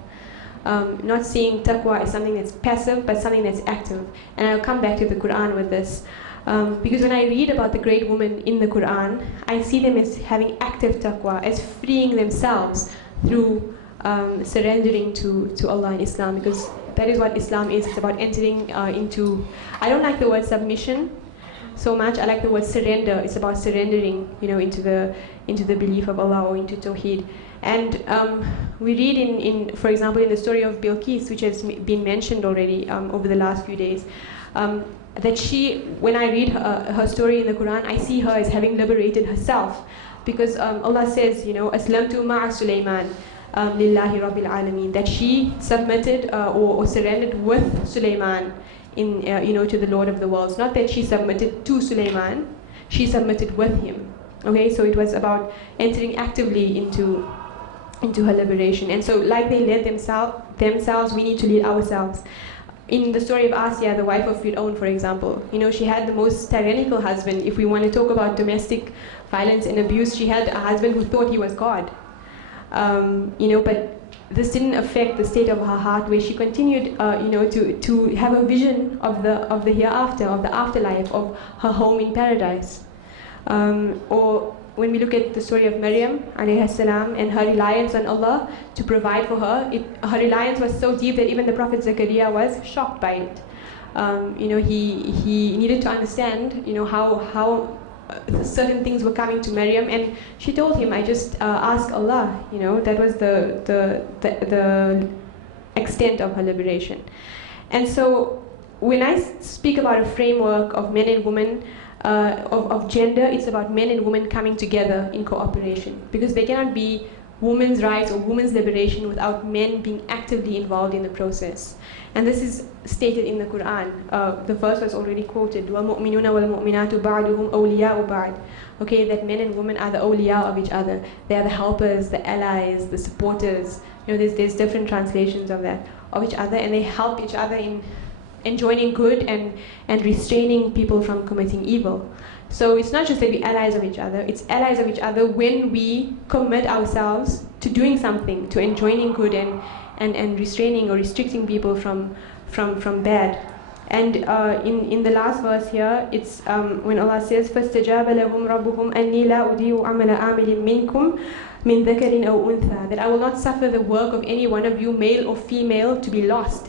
Not seeing taqwa as something that's passive, but something that's active. And I'll come back to the Quran with this. Because when I read about the great women in the Quran, I see them as having active taqwa, as freeing themselves through surrendering to Allah and Islam, because that is what Islam is. It's about entering into, I don't like the word submission so much, I like the word surrender. It's about surrendering, into the belief of Allah, or into Tawheed. And we read for example, in the story of Bilqis, which has been mentioned already over the last few days, that when I read her story in the Quran, I see her as having liberated herself, because Allah says, Aslamtu ma'a Sulaiman lillahi rabbil alameen, that she submitted or surrendered with Sulaiman to the Lord of the worlds. Not that she submitted to Sulaiman, she submitted with him. Okay, so it was about entering actively into her liberation. And so, like they led themselves, we need to lead ourselves. In the story of Asya, the wife of Fir'aun, for example, she had the most tyrannical husband. If we want to talk about domestic violence and abuse, she had a husband who thought he was God. But this didn't affect the state of her heart, where she continued, to have a vision of the hereafter, of the afterlife, of her home in paradise. Or when we look at the story of Maryam alayhi salam and her reliance on Allah to provide for her, her reliance was so deep that even the Prophet Zakaria was shocked by it. He needed to understand, how certain things were coming to Maryam, and she told him, I just ask Allah. That was the extent of her liberation. And so when I speak about a framework of men and women, of gender, it's about men and women coming together in cooperation, because there cannot be women's rights or women's liberation without men being actively involved in the process. And this is stated in the Quran. The verse was already quoted, وَالْمُؤْمِنُونَ وَالْمُؤْمِنَاتُ بَعْضُهُمْ أَوْلِيَاءُ بَعْضٍ. Okay, that men and women are the awliya of each other. They are the helpers, the allies, the supporters. There's different translations of that, of each other, and they help each other in joining good and restraining people from committing evil. So it's not just that we're allies of each other, it's allies of each other when we commit ourselves to doing something, to enjoining good and restraining or restricting people from bad. And in the last verse here, it's when Allah says, فَاسْتَجَابَ لَهُمْ رَبُّهُمْ أَنِّي لَا أُضِيعُ عَمَلَ عَامِلٍ مِّنْكُمْ مِنْ ذَكَرٍ أَوْ أُنْثَى, that I will not suffer the work of any one of you, male or female, to be lost.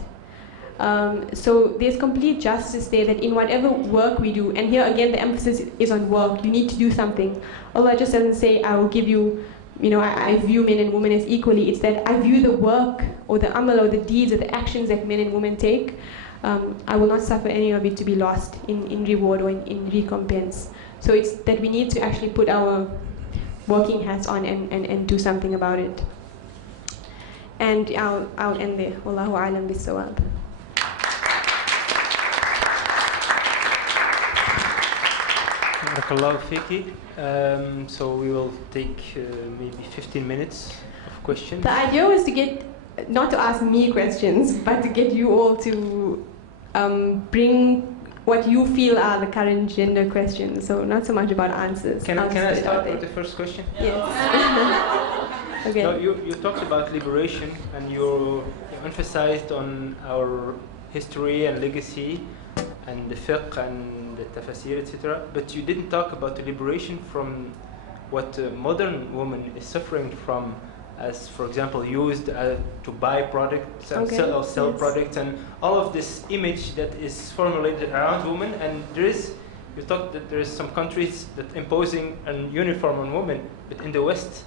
So there's complete justice there, that in whatever work we do, and here again the emphasis is on work, you need to do something. Allah just doesn't say, I will give you, I view men and women as equally. It's that I view the work or the amal or the deeds or the actions that men and women take. I will not suffer any of it to be lost in reward or in recompense. So it's that we need to actually put our working hats on and do something about it. And I'll end there. Wallahu a'lam bis-sawab. Barakallahu fiki. So we will take maybe 15 minutes of questions. The idea was to not to ask me questions, but to get you all to bring what you feel are the current gender questions. So not so much about answers. Can I start with the first question? Yes. Okay. No, you talked about liberation, and you emphasized on our history and legacy and the fiqh and the tafasir, etc. But you didn't talk about the liberation from what a modern woman is suffering from, as, for example, used to buy products and sell products, and all of this image that is formulated around women. And you talked that there is some countries that imposing a uniform on women, but in the West,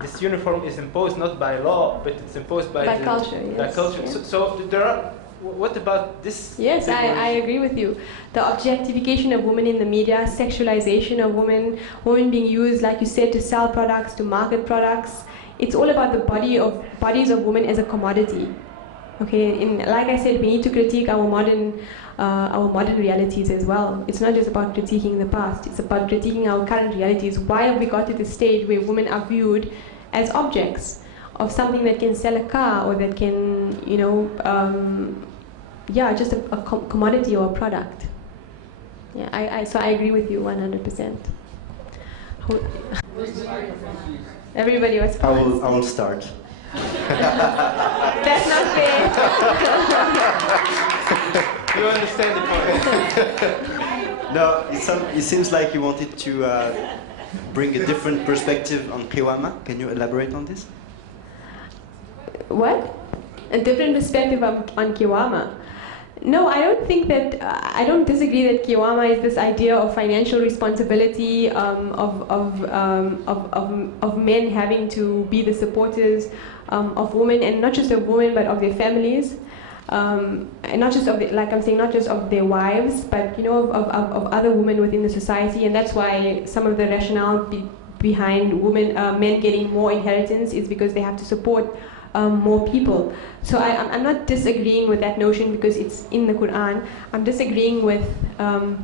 this uniform is imposed not by law, but it's imposed by culture. Yes. By culture. Yeah. So there are. What about this? Yes, I agree with you. The objectification of women in the media, sexualization of women being used, like you said, to sell products, to market products. It's all about the bodies of women as a commodity. Okay, and like I said, we need to critique our modern realities as well. It's not just about critiquing the past, it's about critiquing our current realities. Why have we got to the stage where women are viewed as objects of something that can sell a car, or that can, just a commodity or a product. Yeah, so I agree with you 100%. Everybody was fast. I will start. That's not fair. You understand the point. No, it seems like you wanted to bring a different perspective on Qiwama. Can you elaborate on this? What? A different perspective on Qiwama. No, I don't think that, I don't disagree that Qiwama is this idea of financial responsibility, of men having to be the supporters of women, and not just of women, but of their families. And not just of, not just of their wives, but of other women within the society. And that's why some of the rationale behind men getting more inheritance is because they have to support more people. So I'm not disagreeing with that notion because it's in the Quran. I'm disagreeing with our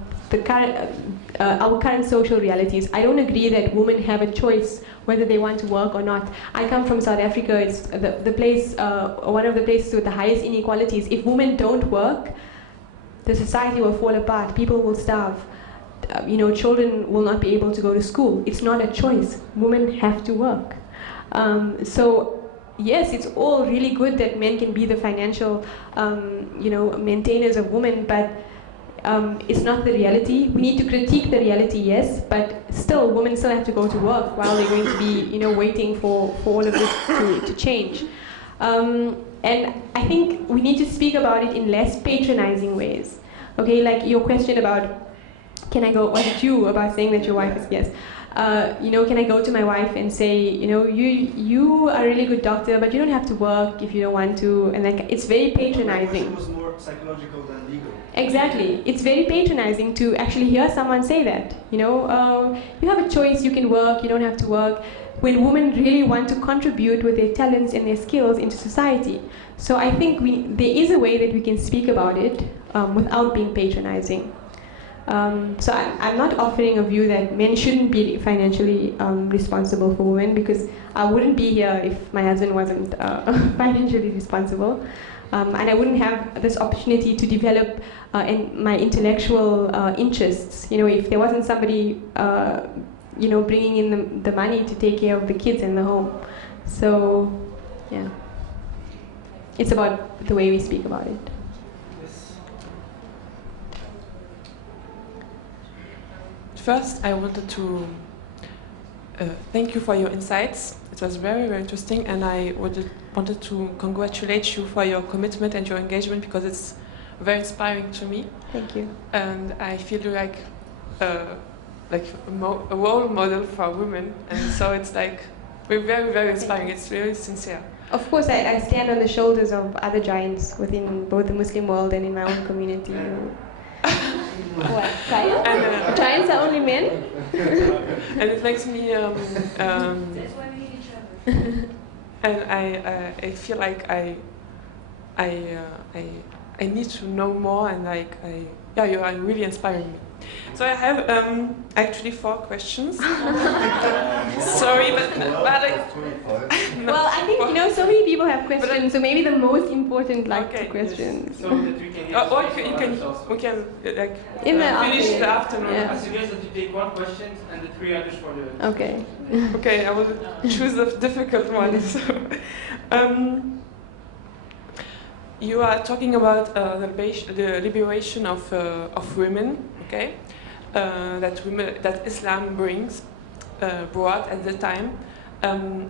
current social realities. I don't agree that women have a choice whether they want to work or not. I come from South Africa. It's the place, one of the places with the highest inequalities. If women don't work, the society will fall apart. People will starve. Children will not be able to go to school. It's not a choice. Women have to work. Yes, it's all really good that men can be the financial, maintainers of women, but it's not the reality. We need to critique the reality, yes, but still, women still have to go to work while they're going to be, waiting for all of this to change. And I think we need to speak about it in less patronizing ways. Okay, like your question about, was it you about saying that your wife is, yes. Can I go to my wife and say, you are a really good doctor, but you don't have to work if you don't want to, and it's very patronizing. It was more psychological than legal. Exactly, it's very patronizing to actually hear someone say that. You have a choice, you can work, you don't have to work. When women really want to contribute with their talents and their skills into society. So I think there is a way that we can speak about it without being patronizing. So I'm not offering a view that men shouldn't be financially responsible for women, because I wouldn't be here if my husband wasn't financially responsible. And I wouldn't have this opportunity to develop my intellectual interests, if there wasn't somebody, bringing in the money to take care of the kids in the home. So, yeah. It's about the way we speak about it. First, I wanted to thank you for your insights. It was very, very interesting, and I wanted to congratulate you for your commitment and your engagement, because it's very inspiring to me. Thank you. And I feel like a role model for women, and so it's we're very, very inspiring. It's really sincere. Of course, I stand on the shoulders of other giants within both the Muslim world and in my own community. What? Giants? And, Giants are only men? and it makes me That's why we need each other. and I feel like I need to know more, and like you are really inspiring me. So I have actually 4 questions. Sorry, but Well, I think, so many people have questions, so maybe the most important, Okay, questions. So that we can or we can like In the finish the afternoon. afternoon. Yeah. I suggest that you take 1 question and the 3 others for the. Okay. Okay, I will choose the difficult one. So, you are talking about the liberation of women, okay? That Islam brought at the time.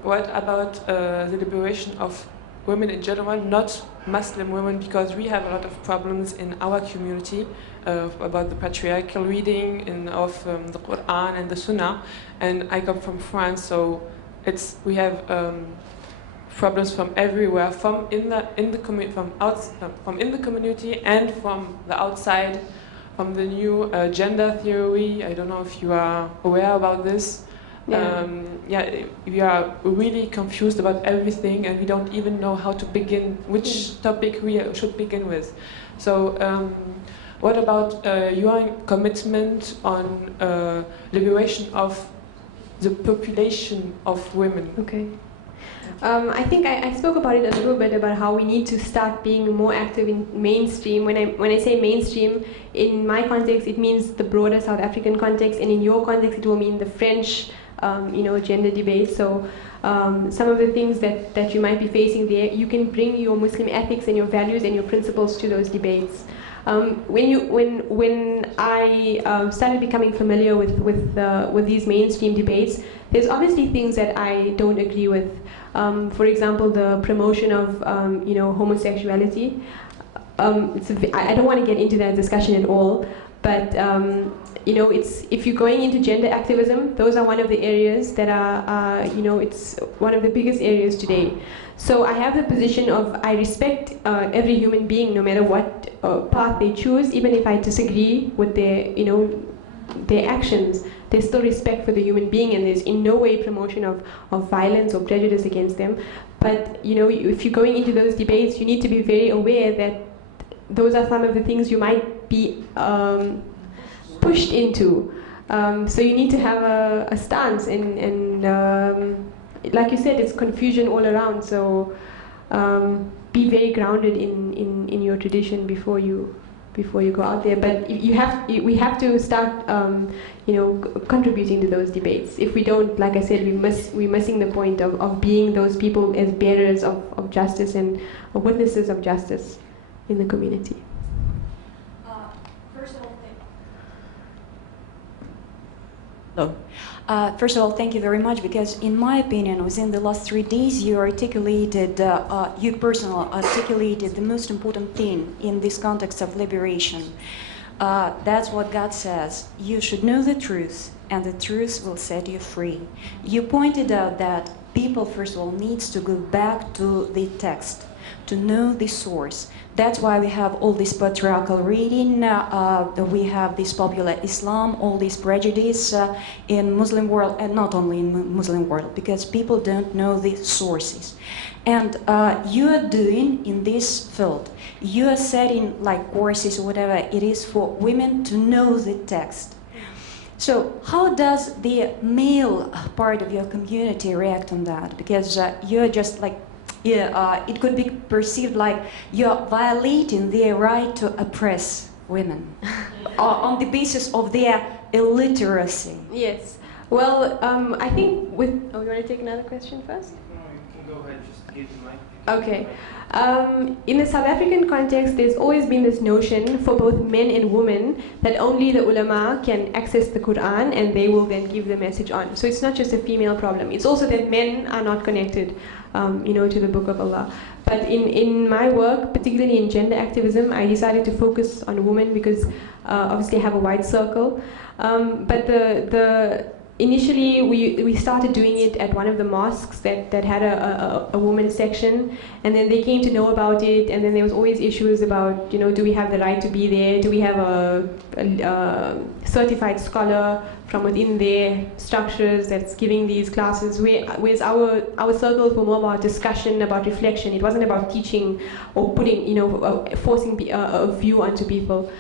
What about the liberation of women in general, not Muslim women, because we have a lot of problems in our community about the patriarchal reading of the Quran and the Sunnah. And I come from France, so we have problems from everywhere, from in the community and from the outside, from the new gender theory. I don't know if you are aware about this. We are really confused about everything, and we don't even know how to begin, which topic we should begin with. So, what about your commitment on liberation of the population of women? Okay. I think I spoke about it a little bit about how we need to start being more active in mainstream. When I say mainstream, in my context, it means the broader South African context, and in your context, it will mean the French, gender debate. So some of the things that you might be facing there, you can bring your Muslim ethics and your values and your principles to those debates. When I started becoming familiar with these mainstream debates, there's obviously things that I don't agree with. For example, the promotion of homosexuality. I don't want to get into that discussion at all, but if you're going into gender activism, those are one of the areas that are it's one of the biggest areas today. So I have the position of I respect every human being, no matter what path they choose, even if I disagree with their actions. There's still respect for the human being, and there's in no way promotion of violence or prejudice against them. But if you're going into those debates, you need to be very aware that those are some of the things you might be pushed into. So you need to have a stance, and like you said, it's confusion all around. So be very grounded in your tradition before you go out there. But we have to start contributing to those debates. If we don't, like I said, we're missing the point of being those people as bearers of justice and witnesses of justice in the community. First of all, thank you very much, because in my opinion, within the last 3 days, you personally articulated the most important thing in this context of liberation. That's what God says. You should know the truth, and the truth will set you free. You pointed out that people, first of all, needs to go back to the text, to know the source. That's why we have all this patriarchal reading, we have this popular Islam, all this prejudice in Muslim world, and not only in Muslim world, because people don't know the sources. And you are doing in this field, you are setting like courses or whatever it is for women to know the text. So how does the male part of your community react on that? Because you're just like, it could be perceived like you're violating their right to oppress women on the basis of their illiteracy. Yes. Well, I think you want to take another question first? No, you can go ahead, just give the mic. Okay. In the South African context, there's always been this notion for both men and women that only the ulama can access the Quran and they will then give the message on. So it's not just a female problem. It's also that men are not connected, to the Book of Allah. But in my work, particularly in gender activism, I decided to focus on women because obviously I have a wide circle. But initially, we started doing it at one of the mosques that had a women's section, and then they came to know about it, and then there was always issues about, do we have the right to be there? Do we have a certified scholar from within their structures that's giving these classes? Whereas our circles were more about discussion, about reflection. It wasn't about teaching or putting, forcing a view onto people.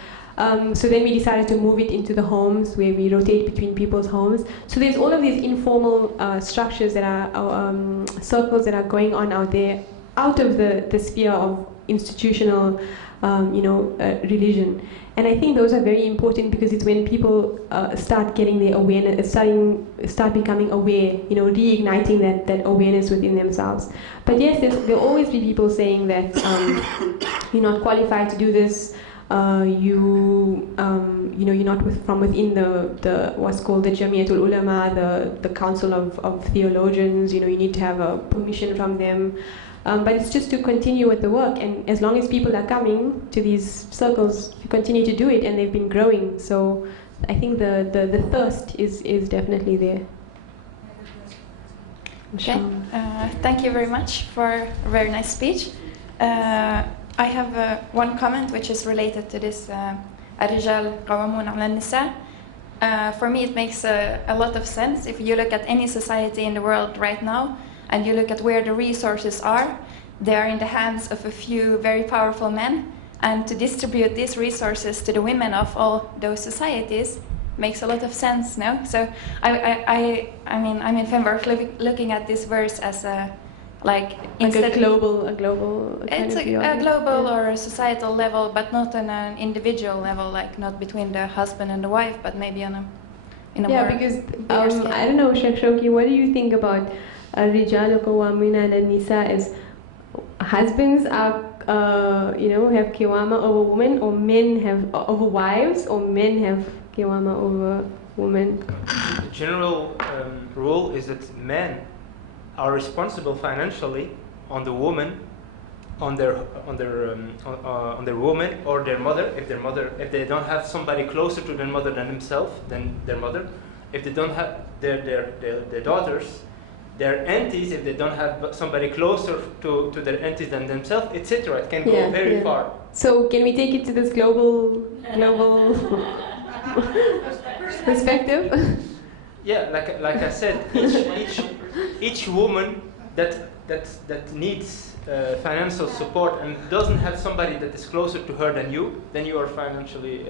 So then we decided to move it into the homes, where we rotate between people's homes. So there's all of these informal structures that are circles that are going on out there, out of the sphere of institutional, religion. And I think those are very important, because it's when people start getting their awareness, start becoming aware, reigniting that awareness within themselves. But yes, there'll always be people saying that you're not qualified to do this. You're not from within the what's called the Jamiatul Ulama, the Council of Theologians. You need to have a permission from them. But it's just to continue with the work, and as long as people are coming to these circles, you continue to do it, and they've been growing. So I think the thirst is definitely there. Okay. Thank you very much for a very nice speech. I have one comment which is related to this الرجال قوامون على النساء. For me, it makes a lot of sense. If you look at any society in the world right now, and you look at where the resources are, they are in the hands of a few very powerful men. And to distribute these resources to the women of all those societies makes a lot of sense, no? So I'm in favor of looking at this verse as a global it's a global or a societal level, but not on an individual level, like not between the husband and the wife, but maybe on a because I don't know, Sheikh Chauki, what do you think about الرجال قوامون على النساء? As husbands are have kiwama over women, or men have over wives, or men have kiwama over women? The general rule is that men are responsible financially on the woman, on their woman or their mother. If they don't have somebody closer to their mother than themselves, than their mother, if they don't have their daughters, their aunties, if they don't have somebody closer to their aunties than themselves, etc. It can go very far. So can we take it to this global perspective? Yeah, like I said, each woman that needs financial support and doesn't have somebody that is closer to her than you are financially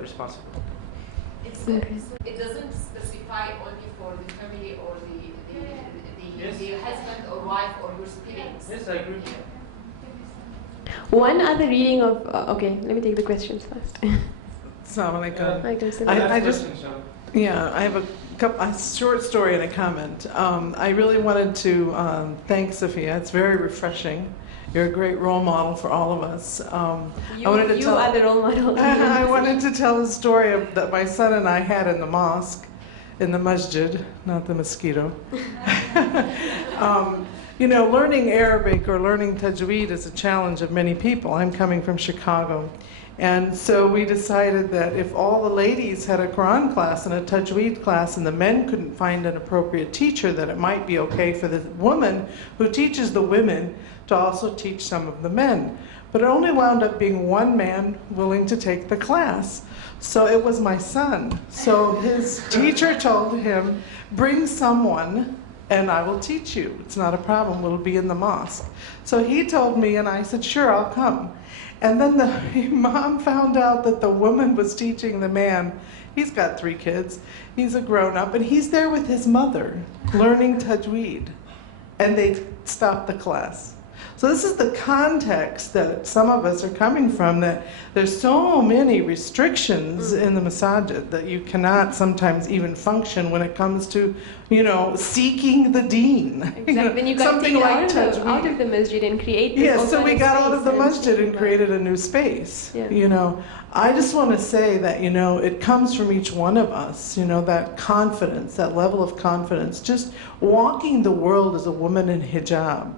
responsible. It doesn't specify only for the family or the husband or wife or your siblings. Yes, I agree. One other reading of okay, let me take the questions first. Assalamu alaikum. I have a short story and a comment. I really wanted to thank Safiyyah. It's very refreshing. You're a great role model for all of us. You are the role model. I wanted to tell a story that my son and I had in the mosque, in the masjid, not the mosquito. Learning Arabic or learning tajweed is a challenge of many people. I'm coming from Chicago. And so we decided that if all the ladies had a Quran class and a tajweed class and the men couldn't find an appropriate teacher, that it might be okay for the woman who teaches the women to also teach some of the men. But it only wound up being one man willing to take the class. So it was my son. So his teacher told him, bring someone and I will teach you. It's not a problem, we'll be in the mosque. So he told me and I said, sure, I'll come. And then the imam found out that the woman was teaching the man. He's got 3 kids. He's a grown-up, and he's there with his mother learning tajweed. And they stopped the class. So this is the context that some of us are coming from, that there's so many restrictions in the masajid that you cannot sometimes even function when it comes to, seeking the deen. Exactly. Then you got to take it out of the masjid and create this. Yes, so we got out of the masjid and created a new space. Yeah. I just want to say that, it comes from each one of us, that confidence, that level of confidence. Just walking the world as a woman in hijab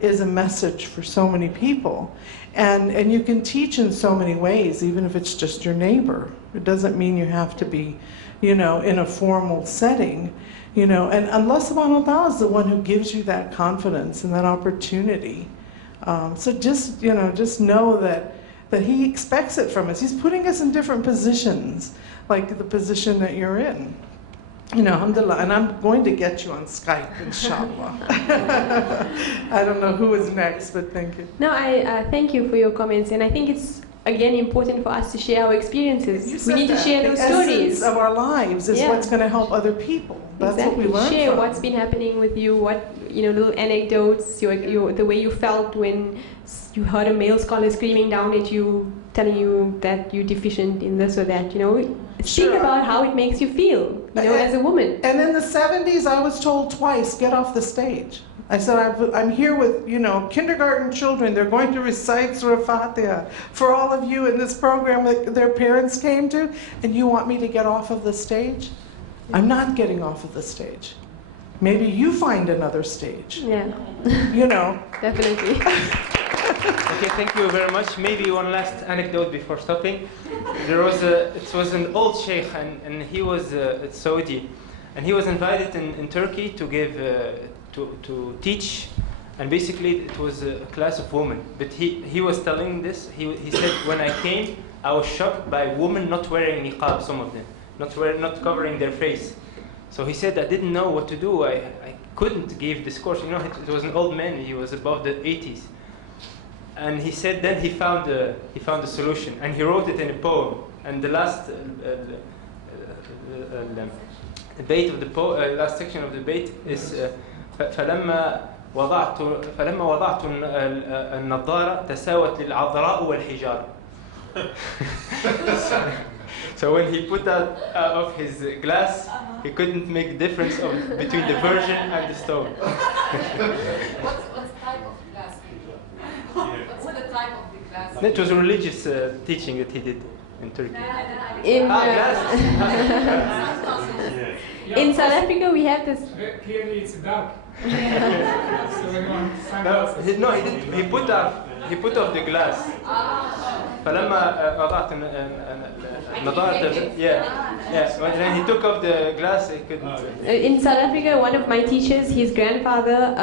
is a message for so many people. And you can teach in so many ways, even if it's just your neighbor. It doesn't mean you have to be, you know, in a formal setting, you know, and Allah subhanahu wa ta'ala is the one who gives you that confidence and that opportunity. So just, you know, just know that He expects it from us. He's putting us in different positions, like the position that you're in. You know, alhamdulillah, and I'm going to get you on Skype, inshallah. I don't know who is next, but thank you. No, I thank you for your comments, and I think it's, again, important for us to share our experiences. We need to share those stories. The essence of our lives is what's going to help other people. That's exactly. what we learn Share from. what's been happening with you, what, you know, little anecdotes, the way you felt when you heard a male scholar screaming down at you, telling you that you're deficient in this or that, you know. Speak about how it makes you feel, you know, as a woman. And in the 70s, I was told twice, get off the stage. I said, I'm here with, you know, kindergarten children. They're going to recite Surah Fatiha for all of you in this program that their parents came to, and you want me to get off of the stage? I'm not getting off of the stage. Maybe you find another stage. Yeah. You know. Definitely. Okay, thank you very much. Maybe one last anecdote before stopping. It was an old sheikh, and he was Saudi, and he was invited in Turkey to give to teach, and basically it was a class of women. But he was telling this. He said, when I came, I was shocked by women not wearing niqab. Some of them not covering their face. So he said, I didn't know what to do. I couldn't give this course. You know, it was an old man. He was above the 80s. And he said then he found a solution, and he wrote it in a poem. And the last bait of the last section of the bait is فلما وضعت النظارة تساوت للعذراء والحجارة. So when he put out of his glass, he couldn't make the difference between the virgin and the stone. What's the type of class? What's the type of the class? It was a religious teaching that he did in Turkey. In South Africa, we have this. Clearly, it's dark. No, he didn't. He put off the glass. فلما وضعت النظارة, when he took off the glass, he couldn't. In South Africa, one of my teachers, his grandfather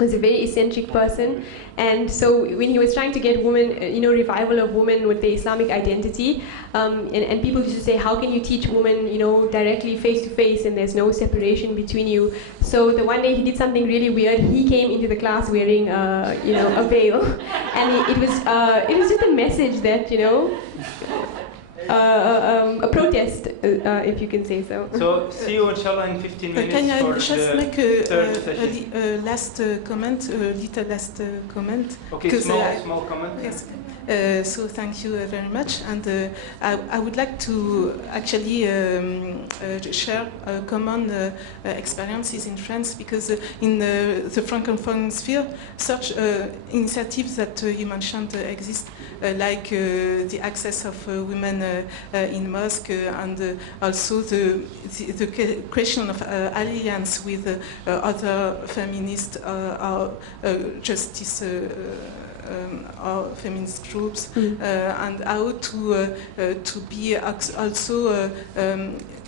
was a very eccentric person, and so when he was trying to get women, you know, revival of women with the Islamic identity, and people used to say, how can you teach women, you know, directly face to face, and there's no separation between you? So the one day he did something really weird. He came into the class wearing, you know, a veil, and it was just a message that, you know. A protest, if you can say so. So see you inshallah in 15 minutes. Can I for just make a last comment, a little last comment? Okay, small comment. Yes. So thank you very much, and I would like to actually share common experiences in France, because in the Francophone sphere, such initiatives that you mentioned exist, like the access of women in mosque, and also the question of alliance with other feminist or justice or feminist groups, and how to be also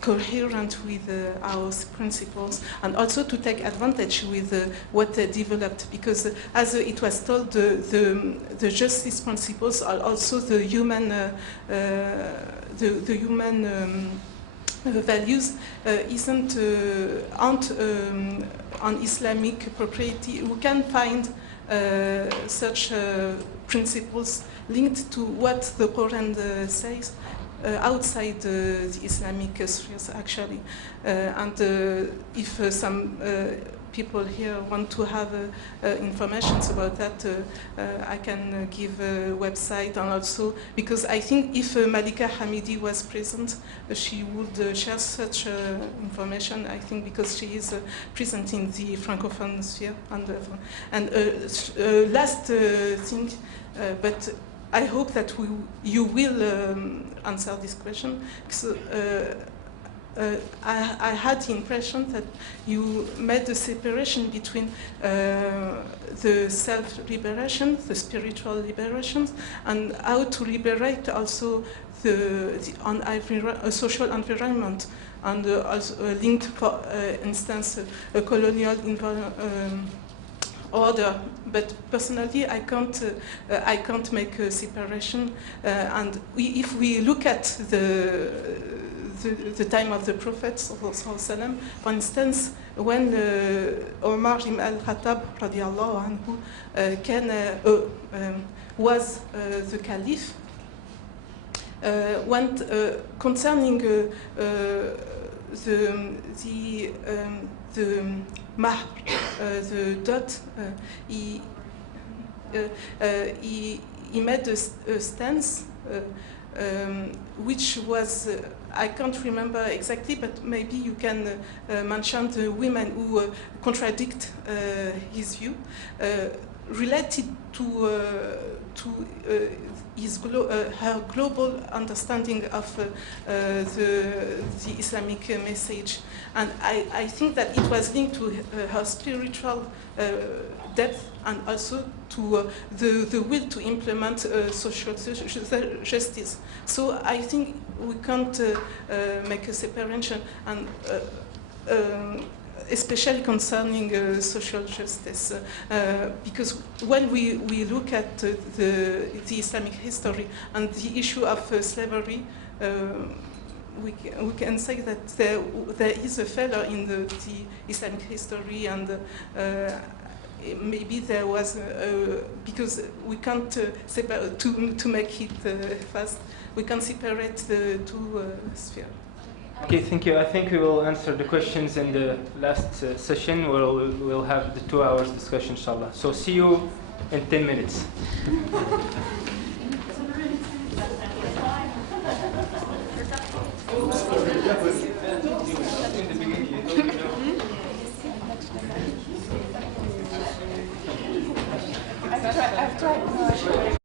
coherent with our principles, and also to take advantage with what they developed, because as it was told, the justice principles are also the human values aren't on Islamic propriety. We can find such principles linked to what the Quran says outside the Islamic spheres, actually. And if some people here want to have information about that, I can give a website, and also, because I think if Malika Hamidi was present, she would share such information, I think, because she is present in the Francophone sphere. And last thing, but I hope that you will answer this question. So, I had the impression that you made a separation between the self-liberation, the spiritual liberations, and how to liberate also the social environment, and also linked, for instance, a colonial order. But personally, I can't make a separation. And if we look at the time of the Prophet, for instance, when Omar ibn al-Khattab radiallahu anhu was the caliph, concerning the mahr, the dot, he made a stance which was, I can't remember exactly, but maybe you can mention the women who contradict his view, related to her global understanding of the Islamic message. And I think that it was linked to her spiritual depth, and also to the will to implement social justice. So I think we can't make a separation, and especially concerning social justice, because when we look at the Islamic history and the issue of slavery, we can say that there is a failure in the Islamic history, and maybe there was, because we can't separate, to make it fast, we can separate the two spheres. Okay, thank you. I think we will answer the questions in the last session, where we'll have the 2 hours discussion, inshallah. So see you in 10 minutes.